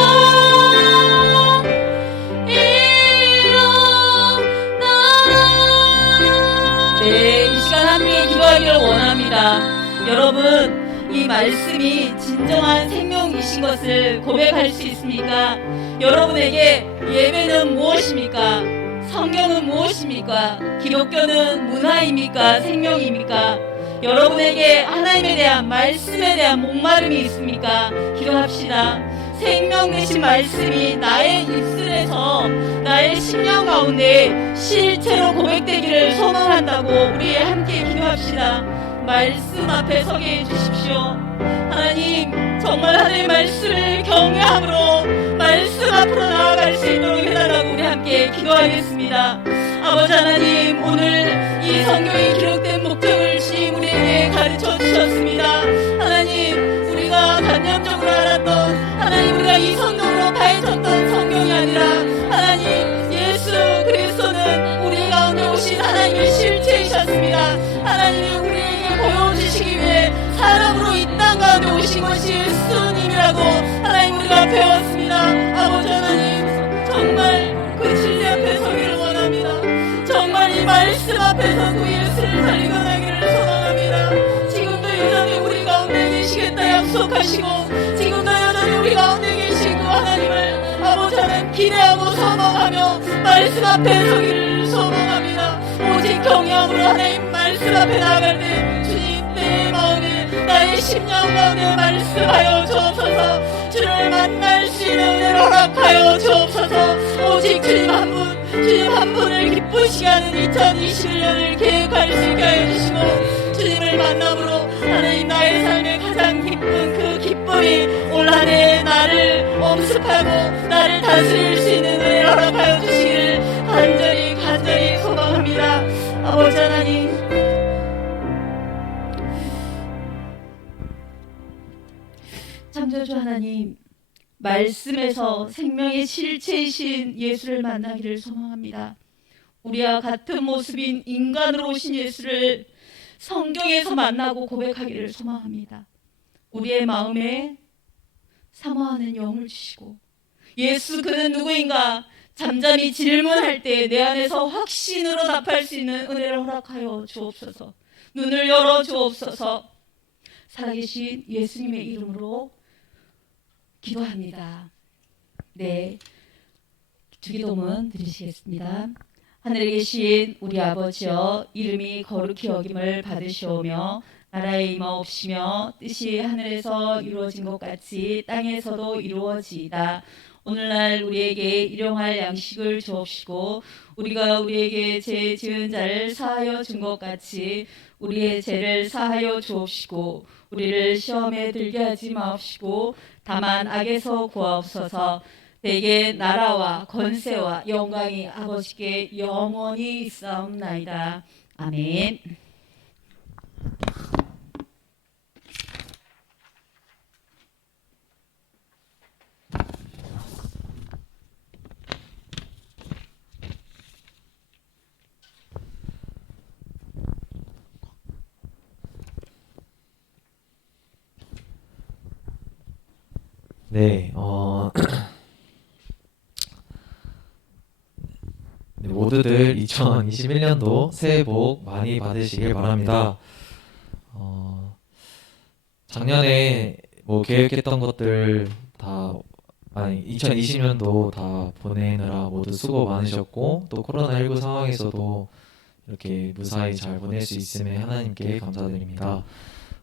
일어나라. 네, 이 시간 함께 기도하기를 원합니다. 여러분, 이 말씀이 진정한 생명이신 것을 고백할 수 있습니까? 여러분에게 예배는 무엇입니까? 성경은 무엇입니까? 기독교는 문화입니까? 생명입니까? 여러분에게 하나님에 대한 말씀에 대한 목마름이 있습니까? 기도합시다. 생명 되신 말씀이 나의 입술에서 나의 심령 가운데 실체로 고백되기를 소망한다고 우리 함께 기도합시다. 말씀 앞에 서게 해주십시오. 하나님, 정말 하나님의 말씀을 경외함으로 말씀 앞으로 나아갈 수 있도록 해달라고 우리 함께 기도하겠습니다. 아버지 하나님, 오늘 이 성경에 기록된 목적을 주님 우리에게 가르쳐 주셨습니다. 하나님, 우리가 단념적으로 알았던, 하나님 우리가 이 성경으로 파헤쳤던 성경이 아니라 하나님 예수 그리스도는 우리 가운데 오신 하나님의 실체이셨습니다. 하나님이 우리에게 보여주시기 위해 사람으로 이 땅 가운데 오신 것이 예수님이라고 하나님 우리가 배웠습니다. 아버지 하나님, 정말 그 진리 앞에 서기를 원합니다. 정말 이 말씀 앞에서 그 예수를 발견하기를 소망합니다. 지금도 여전히 우리 가운데 계시겠다 약속하시고, 지금도 여전히 우리 가운데 계신 그 하나님을 아버지 하나님 기대하고 소망하며 말씀 앞에 서기를 소망합니다. 오직 경외함으로 하나님 말씀 앞에 나아갈 때 주님 내 마음에 나의 심령 가운데 말씀하여 주옵소서. 주를 만날 수 있는 은혜를 허락하여 주옵소서. 오직 주님 한 분을 기쁘시게 하는 2021년을 계획할 수 있게 하여 주시고, 주님을 만남으로 하나님 나의 삶의 가장 기쁜 그 기쁨이 올 한 해 나를 엄습하고 나를 다스릴 수 있는 은혜를 허락하여 주시기를 간절히 소망합니다. 아버지 하나님, 창조주 하나님, 말씀에서 생명의 실체이신 예수를 만나기를 소망합니다. 우리와 같은 모습인 인간으로 오신 예수를 성경에서 만나고 고백하기를 소망합니다. 우리의 마음에 사모하는 영을 주시고, 예수 그는 누구인가 잠잠히 질문할 때 내 안에서 확신으로 답할 수 있는 은혜를 허락하여 주옵소서. 눈을 열어 주옵소서. 살아계신 예수님의 이름으로 기도합니다. 네, 주기도문 드리시겠습니다. 하늘에 계신 우리 아버지여, 이름이 거룩히 여김을 받으시오며 나라의 임하옵시며 뜻이 하늘에서 이루어진 것 같이 땅에서도 이루어지이다. 오늘날 우리에게 일용할 양식을 주옵시고, 우리가 우리에게 죄 지은 자를 사하여 준 것 같이 우리의 죄를 사하여 주옵시고, 우리를 시험에 들게 하지 마옵시고 다만 악에서 구하옵소서. 대개 나라와 권세와 영광이 아버지께 영원히 있사옵나이다. 아멘. 네, 네, 모두들 2021년도 새해 복 많이 받으시길 바랍니다. 작년에 뭐 계획했던 것들 다, 2020년도 다 보내느라 모두 수고 많으셨고, 또 코로나19 상황에서도 이렇게 무사히 잘 보낼 수 있음에 하나님께 감사드립니다.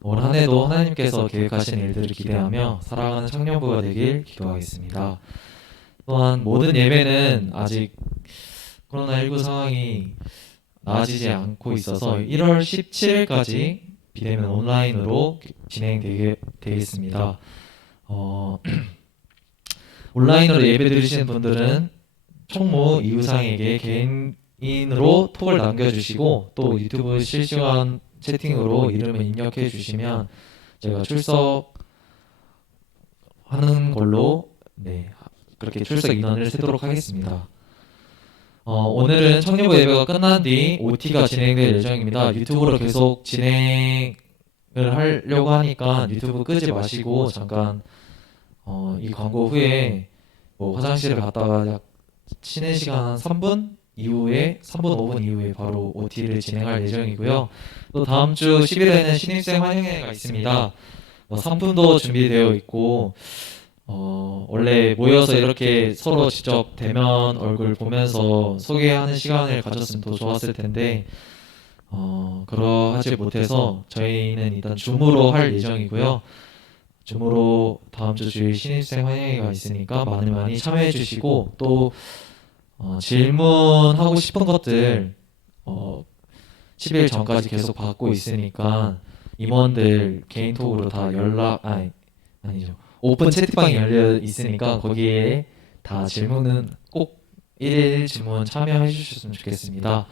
올 한 해도 하나님께서 계획하신 일들을 기대하며 살아가는 청년부가 되길 기도하겠습니다. 또한 모든 예배는 아직 코로나19 상황이 나아지지 않고 있어서 1월 17일까지 비대면 온라인으로 진행되겠습니다. 온라인으로 예배 드리시는 분들은 총무 이우상에게 개인으로 톡을 남겨주시고, 또 유튜브 실시간 채팅으로 이름을 입력해 주시면 제가 출석하는 걸로, 네, 그렇게 출석 인원을 세도록 하겠습니다. 오늘은 청년부 예배가 끝난 뒤 OT가 진행될 예정입니다. 유튜브로 계속 진행을 하려고 하니까 유튜브 끄지 마시고 잠깐 이 광고 후에 뭐 화장실을 갔다가 약 쉬는 시간 한 3분 이후에 3분 5분 이후에 바로 OT를 진행할 예정이고요. 또 다음 주 10일에는 신입생 환영회가 있습니다. 3분도 준비되어 있고, 원래 모여서 이렇게 서로 직접 대면 얼굴 보면서 소개하는 시간을 가졌으면 더 좋았을 텐데 그러하지 못해서 저희는 일단 줌으로 할 예정이고요. 줌으로 다음 주 주일 신입생 환영회가 있으니까 많이 참여해 주시고 또 질문하고 싶은 것들 10일 전까지 계속 받고 있으니까 임원들 개인톡으로 다 아니죠. 오픈 채팅방이 열려 있으니까 거기에 다 질문은 꼭 1일 질문 참여해 주셨으면 좋겠습니다.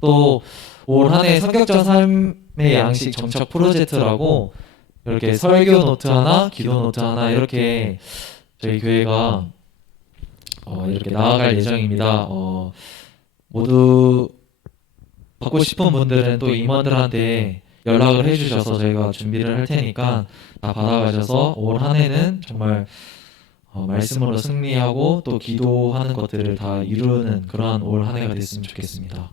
또 올 한 해 성격전 삶의 양식 정착 프로젝트라고 이렇게 설교 노트 하나, 기도 노트 하나 이렇게 저희 교회가 이렇게 나아갈 예정입니다. 모두 받고 싶은 분들은 또 임원들한테 연락을 해주셔서 저희가 준비를 할 테니까 다 받아가셔서 올 한 해는 정말 말씀으로 승리하고 또 기도하는 것들을 다 이루는 그러한 올 한 해가 됐으면 좋겠습니다.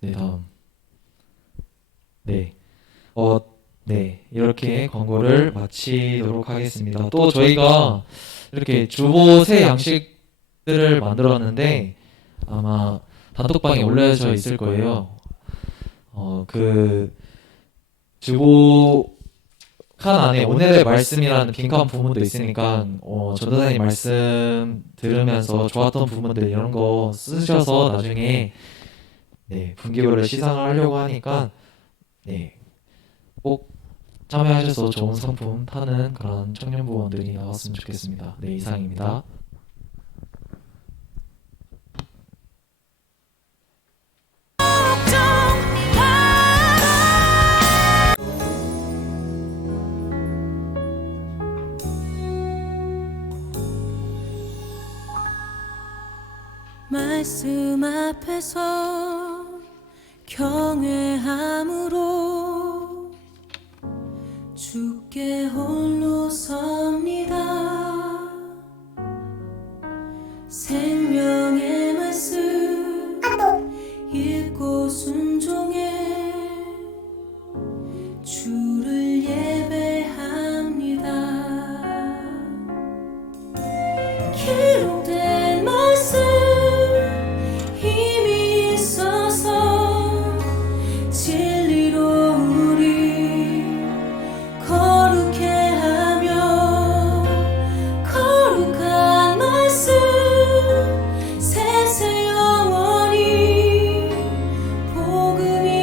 네, 다음. 네. 네. 이렇게 광고를 마치도록 하겠습니다. 또 저희가 이렇게 주보 새 양식들을 만들었는데 아마 단톡방에 올려져 있을 거예요. 그 주보 칸 안에 오늘의 말씀이라는 빈칸 부분도 있으니까 전도사님 말씀 들으면서 좋았던 부분들 이런 거 쓰셔서 나중에 분기별로 시상을 하려고 하니까 꼭 참여하셔서 좋은 상품 타는 그런 청년부원들이 나왔으면 좋겠습니다. 네, 이상입니다. 말씀 앞에서 경외함으로 주께 홀로 섭니다. 생명의 말씀 읽고 순종해 주를 예배합니다. 기록된 말씀 힘이 있어서 진리로 우리 거룩해 하며 거룩한 말씀 세세 영원히 복음이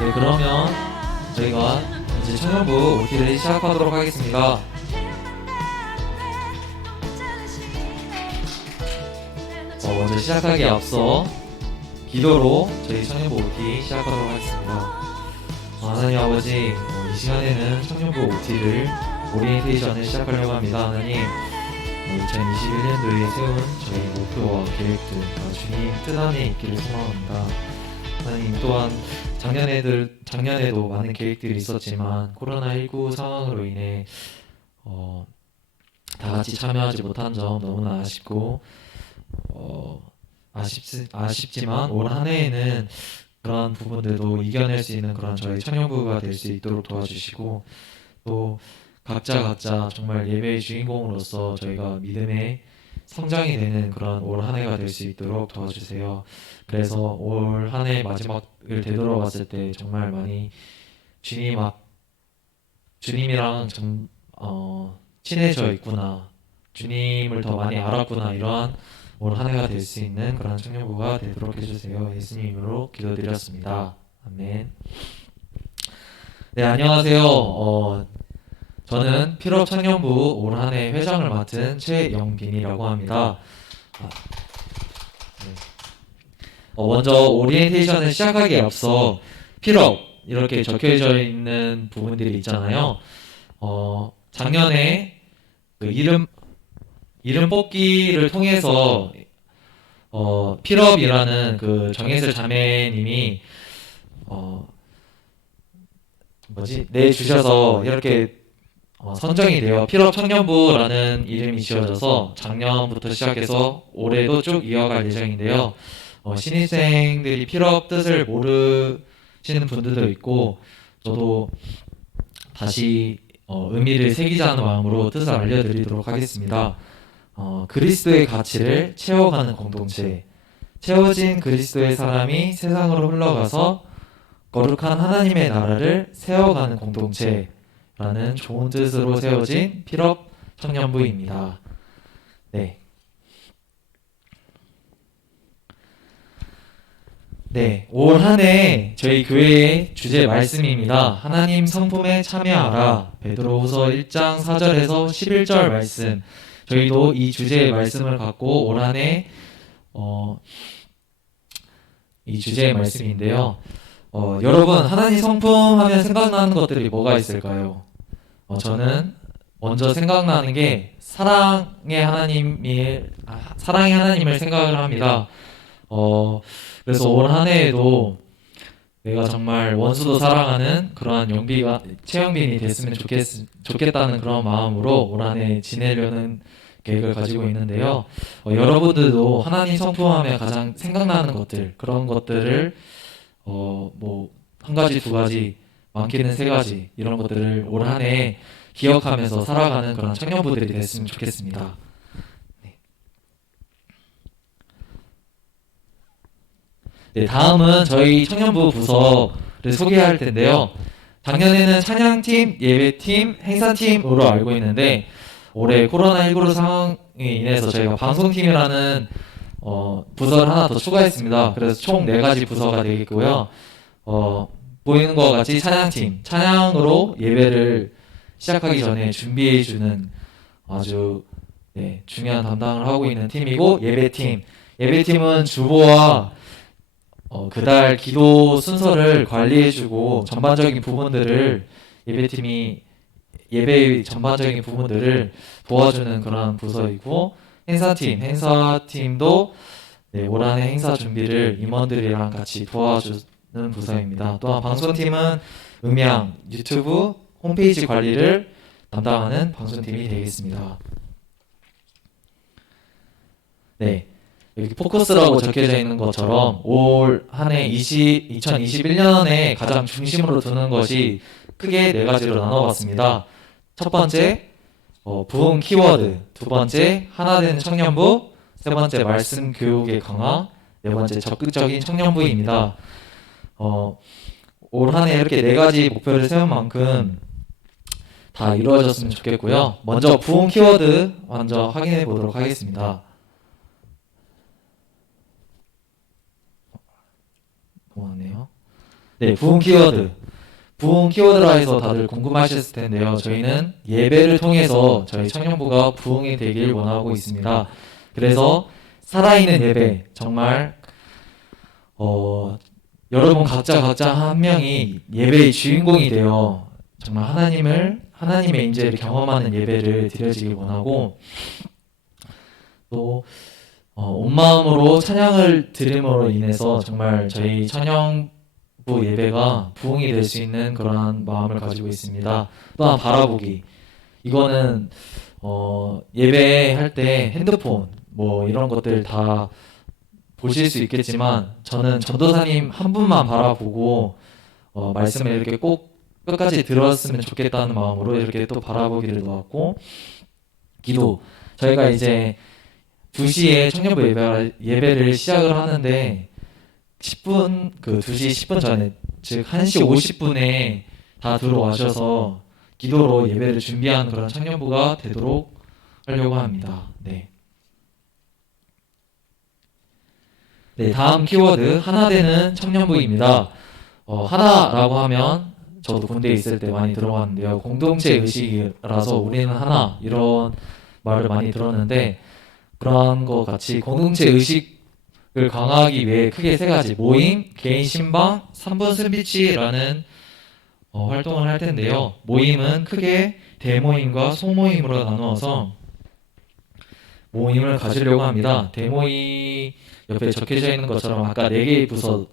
네, 그러면 저희가 이제 청년부 OT를 시작하도록 하겠습니다. 먼저 시작하기에 앞서 기도로 저희 청년부 OT 시작하도록 하겠습니다. 하나님 아버지, 이 시간에는 청년부 OT를 오리엔테이션을 시작하려고 합니다. 하나님, 2021년도에 세운 저희 목표와 계획들 다 주님 뜻 안에 있기를 소망합니다. 하나님, 또한 작년에도 많은 계획들이 있었지만 코로나19 상황으로 인해 다 같이 참여하지 못한 점 너무나 아쉽고 아쉽지만 올 한 해에는 그런 부분들도 이겨낼 수 있는 그런 저희 청년부가 될 수 있도록 도와주시고, 또 각자 정말 예배의 주인공으로서 저희가 믿음의 성장이 되는 그런 올 한 해가 될 수 있도록 도와주세요. 그래서 올 한 해 마지막을 되돌아봤을 때 정말 많이 주님이랑 친해져 있구나, 주님을 더 많이 알았구나, 이러한 올 한 해가 될 수 있는 그런 청년부가 되도록 해주세요. 예수님 이름으로 기도드렸습니다. 아멘. 네, 안녕하세요. 저는 필업 청년부 올 한 해 회장을 맡은 최영빈이라고 합니다. 먼저 오리엔테이션을 시작하기에 앞서 필업 이렇게 적혀져 있는 부분들이 있잖아요. 작년에 그 이름 뽑기를 통해서 필업이라는 그 정혜슬 자매님이 내주셔서 이렇게 선정이 되어 필업 청년부라는 이름이 지어져서 작년부터 시작해서 올해도 쭉 이어갈 예정인데요. 신입생들이 필업 뜻을 모르시는 분들도 있고, 저도 다시 의미를 새기자는 마음으로 뜻을 알려드리도록 하겠습니다. 그리스도의 가치를 채워가는 공동체, 채워진 그리스도의 사람이 세상으로 흘러가서 거룩한 하나님의 나라를 세워가는 공동체라는 좋은 뜻으로 세워진 필업 청년부입니다. 네, 올 한 해 저희 교회의 주제 말씀입니다. 하나님 성품에 참여하라. 베드로후서 1장 4절에서 11절 말씀. 저희도 이 주제의 말씀을 갖고 올 한 해 이 주제의 말씀인데요. 여러분, 하나님 성품 하면 생각나는 것들이 뭐가 있을까요? 저는 먼저 생각나는 게 사랑의 하나님을 생각을 합니다. 그래서 올 한 해에도 내가 정말 원수도 사랑하는 그러한 최영빈이 됐으면 좋겠다는 그런 마음으로 올 한 해 지내려는 계획을 가지고 있는데요. 여러분들도 하나님 성품하면 가장 생각나는 것들, 그런 것들을 한 가지, 두 가지, 많게는 세 가지, 이런 것들을 올 한 해 기억하면서 살아가는 그런 청년부들이 됐으면 좋겠습니다. 네, 다음은 저희 청년부 부서를 소개할 텐데요. 작년에는 찬양팀, 예배팀, 행사팀으로 알고 있는데, 올해 코로나19 상황에 인해서 저희가 방송팀이라는 부서를 하나 더 추가했습니다. 그래서 총 4가지 부서가 되겠고요. 보이는 것과 같이 찬양팀, 찬양으로 예배를 시작하기 전에 준비해주는 아주 중요한 담당을 하고 있는 팀이고, 예배팀은 주보와 그달 기도 순서를 관리해주고 전반적인 부분들을 예배의 전반적인 부분들을 도와주는 그런 부서이고, 행사팀도 올 한 해 행사 준비를 임원들이랑 같이 도와주는 부서입니다. 또한 방송팀은 음향, 유튜브, 홈페이지 관리를 담당하는 방송팀이 되겠습니다. 네, 여기 포커스라고 적혀져 있는 것처럼 올 한 해 2021년에 가장 중심으로 두는 것이 크게 4가지로 나눠봤습니다. 첫 번째, 부흥 키워드. 두 번째, 하나 되는 청년부. 세 번째, 말씀 교육의 강화. 네 번째, 적극적인 청년부입니다. 올 한 해 이렇게 4가지 목표를 세운 만큼 다 이루어졌으면 좋겠고요. 먼저 부흥 키워드 먼저 확인해 보도록 하겠습니다. 고맙네요. 네, 부흥 키워드. 부흥 키워드라 해서 다들 궁금하셨을 텐데요. 저희는 예배를 통해서 저희 청년부가 부흥이 되길 원하고 있습니다. 그래서 살아있는 예배, 정말 여러분 각자 한 명이 예배의 주인공이 되어 정말 하나님의 임재를 경험하는 예배를 드려지길 원하고, 또 온 마음으로 찬양을 드림으로 인해서 정말 저희 찬양부 예배가 부흥이 될 수 있는 그러한 마음을 가지고 있습니다. 또한 바라보기. 이거는 예배할 때 핸드폰 뭐 이런 것들 다 보실 수 있겠지만, 저는 전도사님 한 분만 바라보고 말씀을 이렇게 꼭 끝까지 들었으면 좋겠다는 마음으로 이렇게 또 바라보기를 놓았고, 기도. 저희가 이제 2시에 청년부 예배를 시작을 하는데 2시 10분 전에, 즉 1시 50분에 다 들어와셔서 기도로 예배를 준비하는 그런 청년부가 되도록 하려고 합니다. 네. 네, 다음 키워드 하나 되는 청년부입니다. 하나라고 하면 저도 군대에 있을 때 많이 들어봤는데요. 공동체 의식이라서 우리는 하나, 이런 말을 많이 들었는데, 그러한 것 같이 공동체 의식을 강화하기 위해 크게 3가지, 모임, 개인 신방, 3분 스피치라는 활동을 할 텐데요. 모임은 크게 대모임과 소모임으로 나누어서 모임을 가지려고 합니다. 대모임 옆에 적혀져 있는 것처럼 아까 4개의 부서로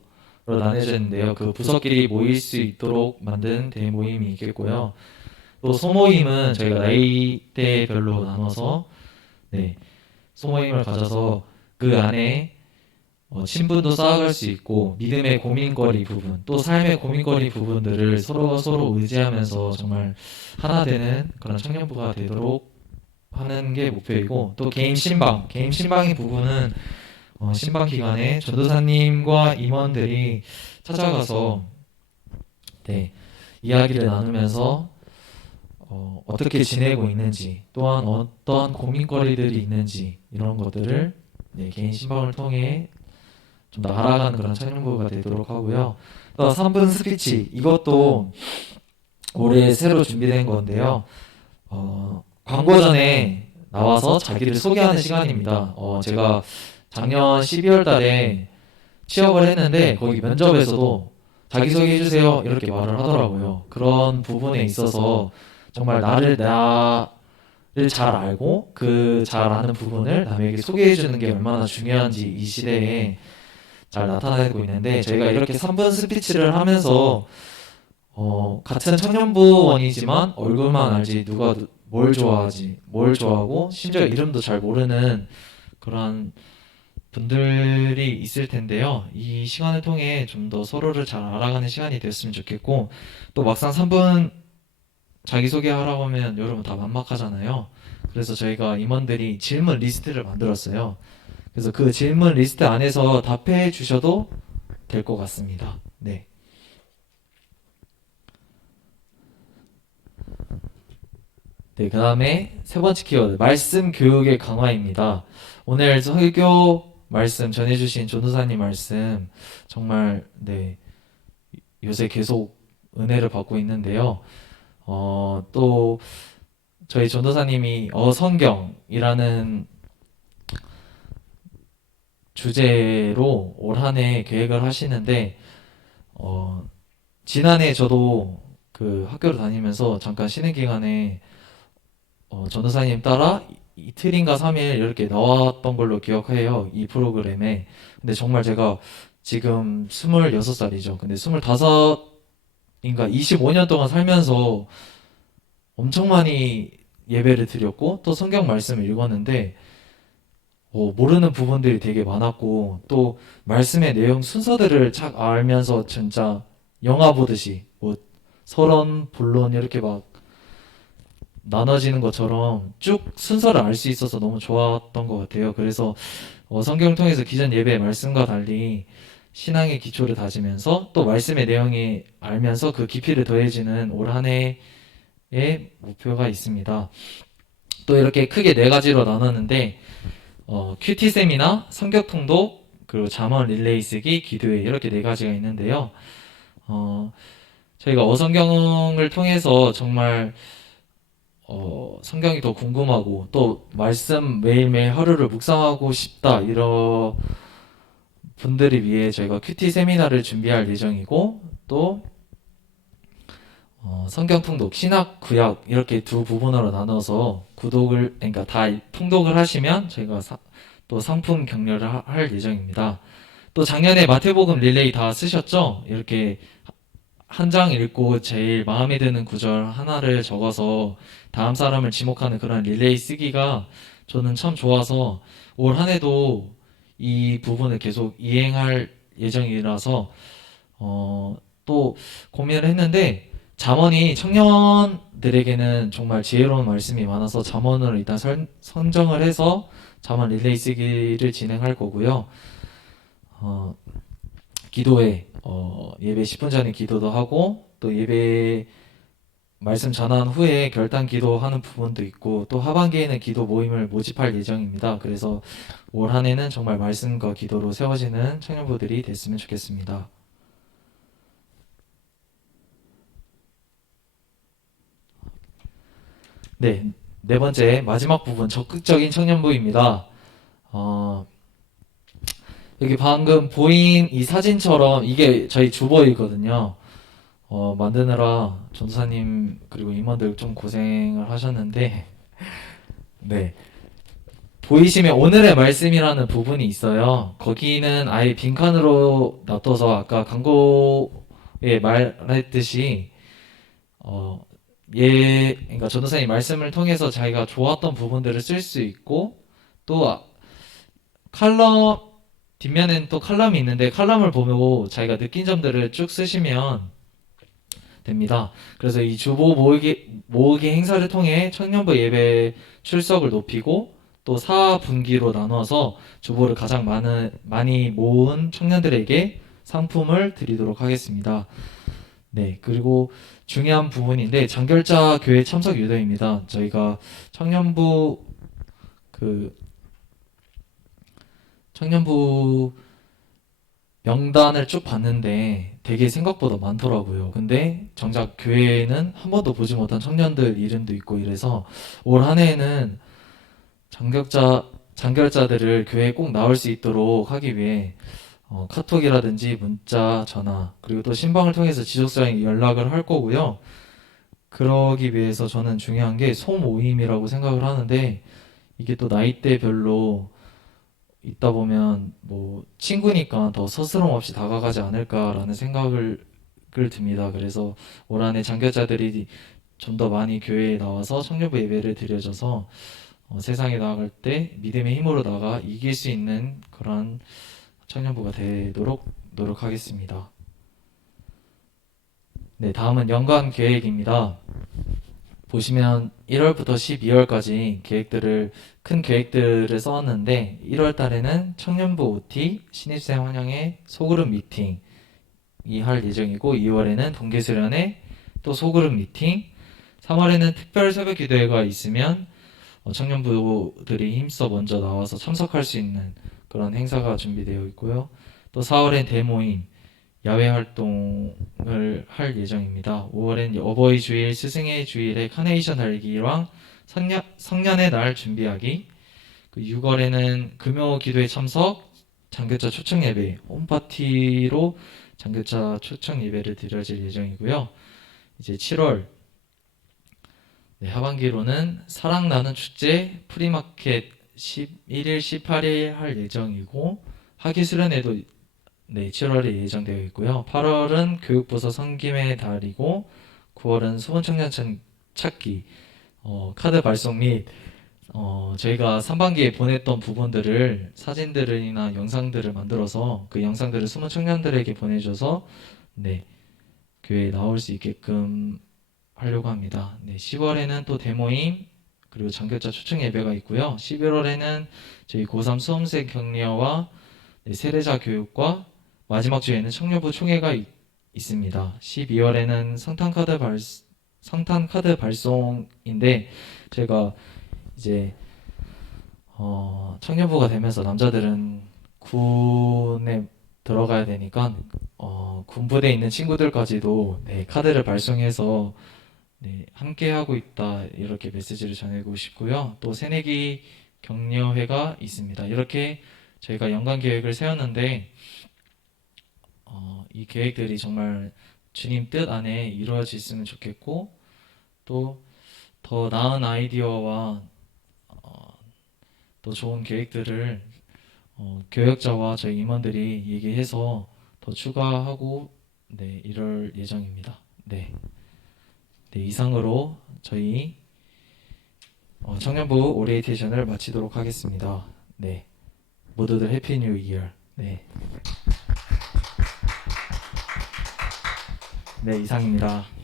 나뉘어져 있는데요. 그 부서끼리 모일 수 있도록 만든 대모임이 있겠고요. 또 소모임은 저희가 나이대별로 나눠서 소모임을 가져서 그 안에 친분도 쌓아갈 수 있고, 믿음의 고민거리 부분, 또 삶의 고민거리 부분들을 서로 의지하면서 정말 하나 되는 그런 청년부가 되도록 하는 게 목표이고, 또 개인 신방의 부분은 신방 기간에 전도사님과 임원들이 찾아가서 이야기를 나누면서 어떻게 지내고 있는지, 또한 어떠한 고민거리들이 있는지, 이런 것들을 개인 신방을 통해 좀 더 알아가는 그런 청년부가 되도록 하고요. 또 3분 스피치, 이것도 올해 새로 준비된 건데요. 광고 전에 나와서 자기를 소개하는 시간입니다. 제가 작년 12월 달에 취업을 했는데 거기 면접에서도 자기소개 해주세요 이렇게 말을 하더라고요. 그런 부분에 있어서 정말 나를 잘 알고 그 잘 아는 부분을 남에게 소개해주는 게 얼마나 중요한지 이 시대에 잘 나타내고 있는데, 저희가 이렇게 3분 스피치를 하면서 같은 청년부원이지만 얼굴만 알지 누가 뭘 좋아하지, 뭘 좋아하고 심지어 이름도 잘 모르는 그런 분들이 있을 텐데요. 이 시간을 통해 좀 더 서로를 잘 알아가는 시간이 됐으면 좋겠고, 또 막상 3분 자기소개하라고 하면 여러분 다 막막하잖아요. 그래서 저희가 임원들이 질문 리스트를 만들었어요. 그래서 그 질문 리스트 안에서 답해 주셔도 될 것 같습니다. 네. 그 다음에 3번째 키워드, 말씀 교육의 강화입니다. 오늘 설교 말씀 전해주신 전도사님 말씀 정말 요새 계속 은혜를 받고 있는데요. 또 저희 전도사님이 성경이라는 주제로 올 한 해 계획을 하시는데, 지난해 저도 그 학교를 다니면서 잠깐 쉬는 기간에 전도사님 따라 이틀인가 3일 이렇게 나왔던 걸로 기억해요, 이 프로그램에. 근데 정말 제가 지금 26살이죠. 근데 25인가 25년 동안 살면서 엄청 많이 예배를 드렸고 또 성경 말씀을 읽었는데 모르는 부분들이 되게 많았고, 또 말씀의 내용 순서들을 착 알면서 진짜 영화 보듯이 서론, 본론 이렇게 막 나눠지는 것처럼 쭉 순서를 알 수 있어서 너무 좋았던 것 같아요. 그래서 성경을 통해서 기존 예배의 말씀과 달리 신앙의 기초를 다지면서 또 말씀의 내용이 알면서 그 깊이를 더해지는 올 한 해의 목표가 있습니다. 또 이렇게 크게 4가지로 나눴는데 큐티 세미나, 성격 통독, 그리고 잠언 릴레이 쓰기, 기도회, 이렇게 4가지가 있는데요. 저희가 어성경을 통해서 정말 성경이 더 궁금하고 또 말씀 매일매일 하루를 묵상하고 싶다 이런 분들을 위해 저희가 큐티 세미나를 준비할 예정이고 또 성경 통독, 신학, 구약 이렇게 두 부분으로 나눠서 그러니까 다 통독을 하시면 저희가 또 상품 격려를 할 예정입니다. 또 작년에 마태복음 릴레이 다 쓰셨죠? 이렇게 한 장 읽고 제일 마음에 드는 구절 하나를 적어서 다음 사람을 지목하는 그런 릴레이 쓰기가 저는 참 좋아서 올 한 해도 이 부분을 계속 이행할 예정이라서 또 고민을 했는데 잠언이 청년들에게는 정말 지혜로운 말씀이 많아서 잠언을 일단 선정을 해서 잠언 릴레이 쓰기를 진행할 거고요. 기도회 예배 10분 전에 기도도 하고 또 예배 말씀 전한 후에 결단 기도하는 부분도 있고 또 하반기에는 기도 모임을 모집할 예정입니다. 그래서 올 한 해는 정말 말씀과 기도로 세워지는 청년부들이 됐으면 좋겠습니다. 네, 네 번째 마지막 부분 적극적인 청년부입니다. 여기 방금 보인 이 사진처럼 이게 저희 주보이거든요. 만드느라 전도사님 그리고 임원들 좀 고생을 하셨는데 네. 보이시면 오늘의 말씀이라는 부분이 있어요. 거기는 아예 빈칸으로 놔둬서 아까 광고에 말했듯이 그러니까 전도사님 말씀을 통해서 자기가 좋았던 부분들을 쓸 수 있고 또 칼럼 뒷면에는 또 칼럼이 있는데 칼럼을 보고 자기가 느낀 점들을 쭉 쓰시면 됩니다. 그래서 이 주보 모으기 행사를 통해 청년부 예배 출석을 높이고 또 4분기로 나눠서 주보를 가장 많이 모은 청년들에게 상품을 드리도록 하겠습니다. 네, 그리고 중요한 부분인데 장결자 교회 참석 유도입니다. 저희가 청년부 명단을 쭉 봤는데 되게 생각보다 많더라고요. 근데 정작 교회에는 한 번도 보지 못한 청년들 이름도 있고 이래서 올 한 해에는 장결자들을 교회에 꼭 나올 수 있도록 하기 위해 카톡이라든지 문자, 전화 그리고 또 신방을 통해서 지속적인 연락을 할 거고요. 그러기 위해서 저는 중요한 게 소모임이라고 생각을 하는데 이게 또 나이대별로 있다 보면 뭐 친구니까 더 스스럼 없이 다가가지 않을까라는 생각을 듭니다. 그래서 올 한해 장교자들이 좀 더 많이 교회에 나와서 청년부 예배를 드려줘서 세상에 나아갈 때 믿음의 힘으로 나가 이길 수 있는 그런 청년부가 되도록 노력하겠습니다. 네, 다음은 연간 계획입니다. 보시면 1월부터 12월까지 큰 계획들을 써왔는데 1월 달에는 청년부 OT, 신입생 환영회, 소그룹 미팅이 할 예정이고 2월에는 동계수련회, 또 소그룹 미팅, 3월에는 특별 새벽 기도회가 있으면 청년부들이 힘써 먼저 나와서 참석할 수 있는 그런 행사가 준비되어 있고요. 또 4월엔 대모임, 야외 활동을 할 예정입니다. 5월엔 어버이 주일, 스승의 주일에 카네이션 달기랑 성년의 날 준비하기, 6월에는 금요 기도회 참석, 장교자 초청 예배, 홈파티로 장교자 초청 예배를 드려질 예정이고요. 이제 7월 하반기로는 사랑 나눈 축제 프리마켓 11일, 18일 할 예정이고 학위 수련회도 7월에 예정되어 있고요. 8월은 교육부서 섬김의 달이고 9월은 소원청년 찾기 카드 발송 및 저희가 3반기에 보냈던 부분들을 사진들이나 영상들을 만들어서 그 영상들을 숨은 청년들에게 보내줘서 교회에 나올 수 있게끔 하려고 합니다. 10월에는 또 대모임 그리고 장교자 초청 예배가 있고요. 11월에는 저희 고3 수험생 격려와 세례자 교육과 마지막 주에는 청년부 총회가 있습니다. 12월에는 성탄카드 발송인데 제가 이제 청년부가 되면서 남자들은 군에 들어가야 되니까 군부대에 있는 친구들까지도 네, 카드를 발송해서 네, 함께 하고 있다 이렇게 메시지를 전하고 싶고요. 또 새내기 격려회가 있습니다. 이렇게 저희가 연간 계획을 세웠는데 이 계획들이 정말 주님 뜻 안에 이루어졌으면 좋겠고 또 더 나은 아이디어와 더 좋은 계획들을 교역자와 저희 임원들이 얘기해서 더 추가하고 네, 이럴 예정입니다. 네. 네, 이상으로 저희 청년부 오리엔테이션을 마치도록 하겠습니다. 네. 모두들 해피 뉴 이어. 네. 네, 이상입니다.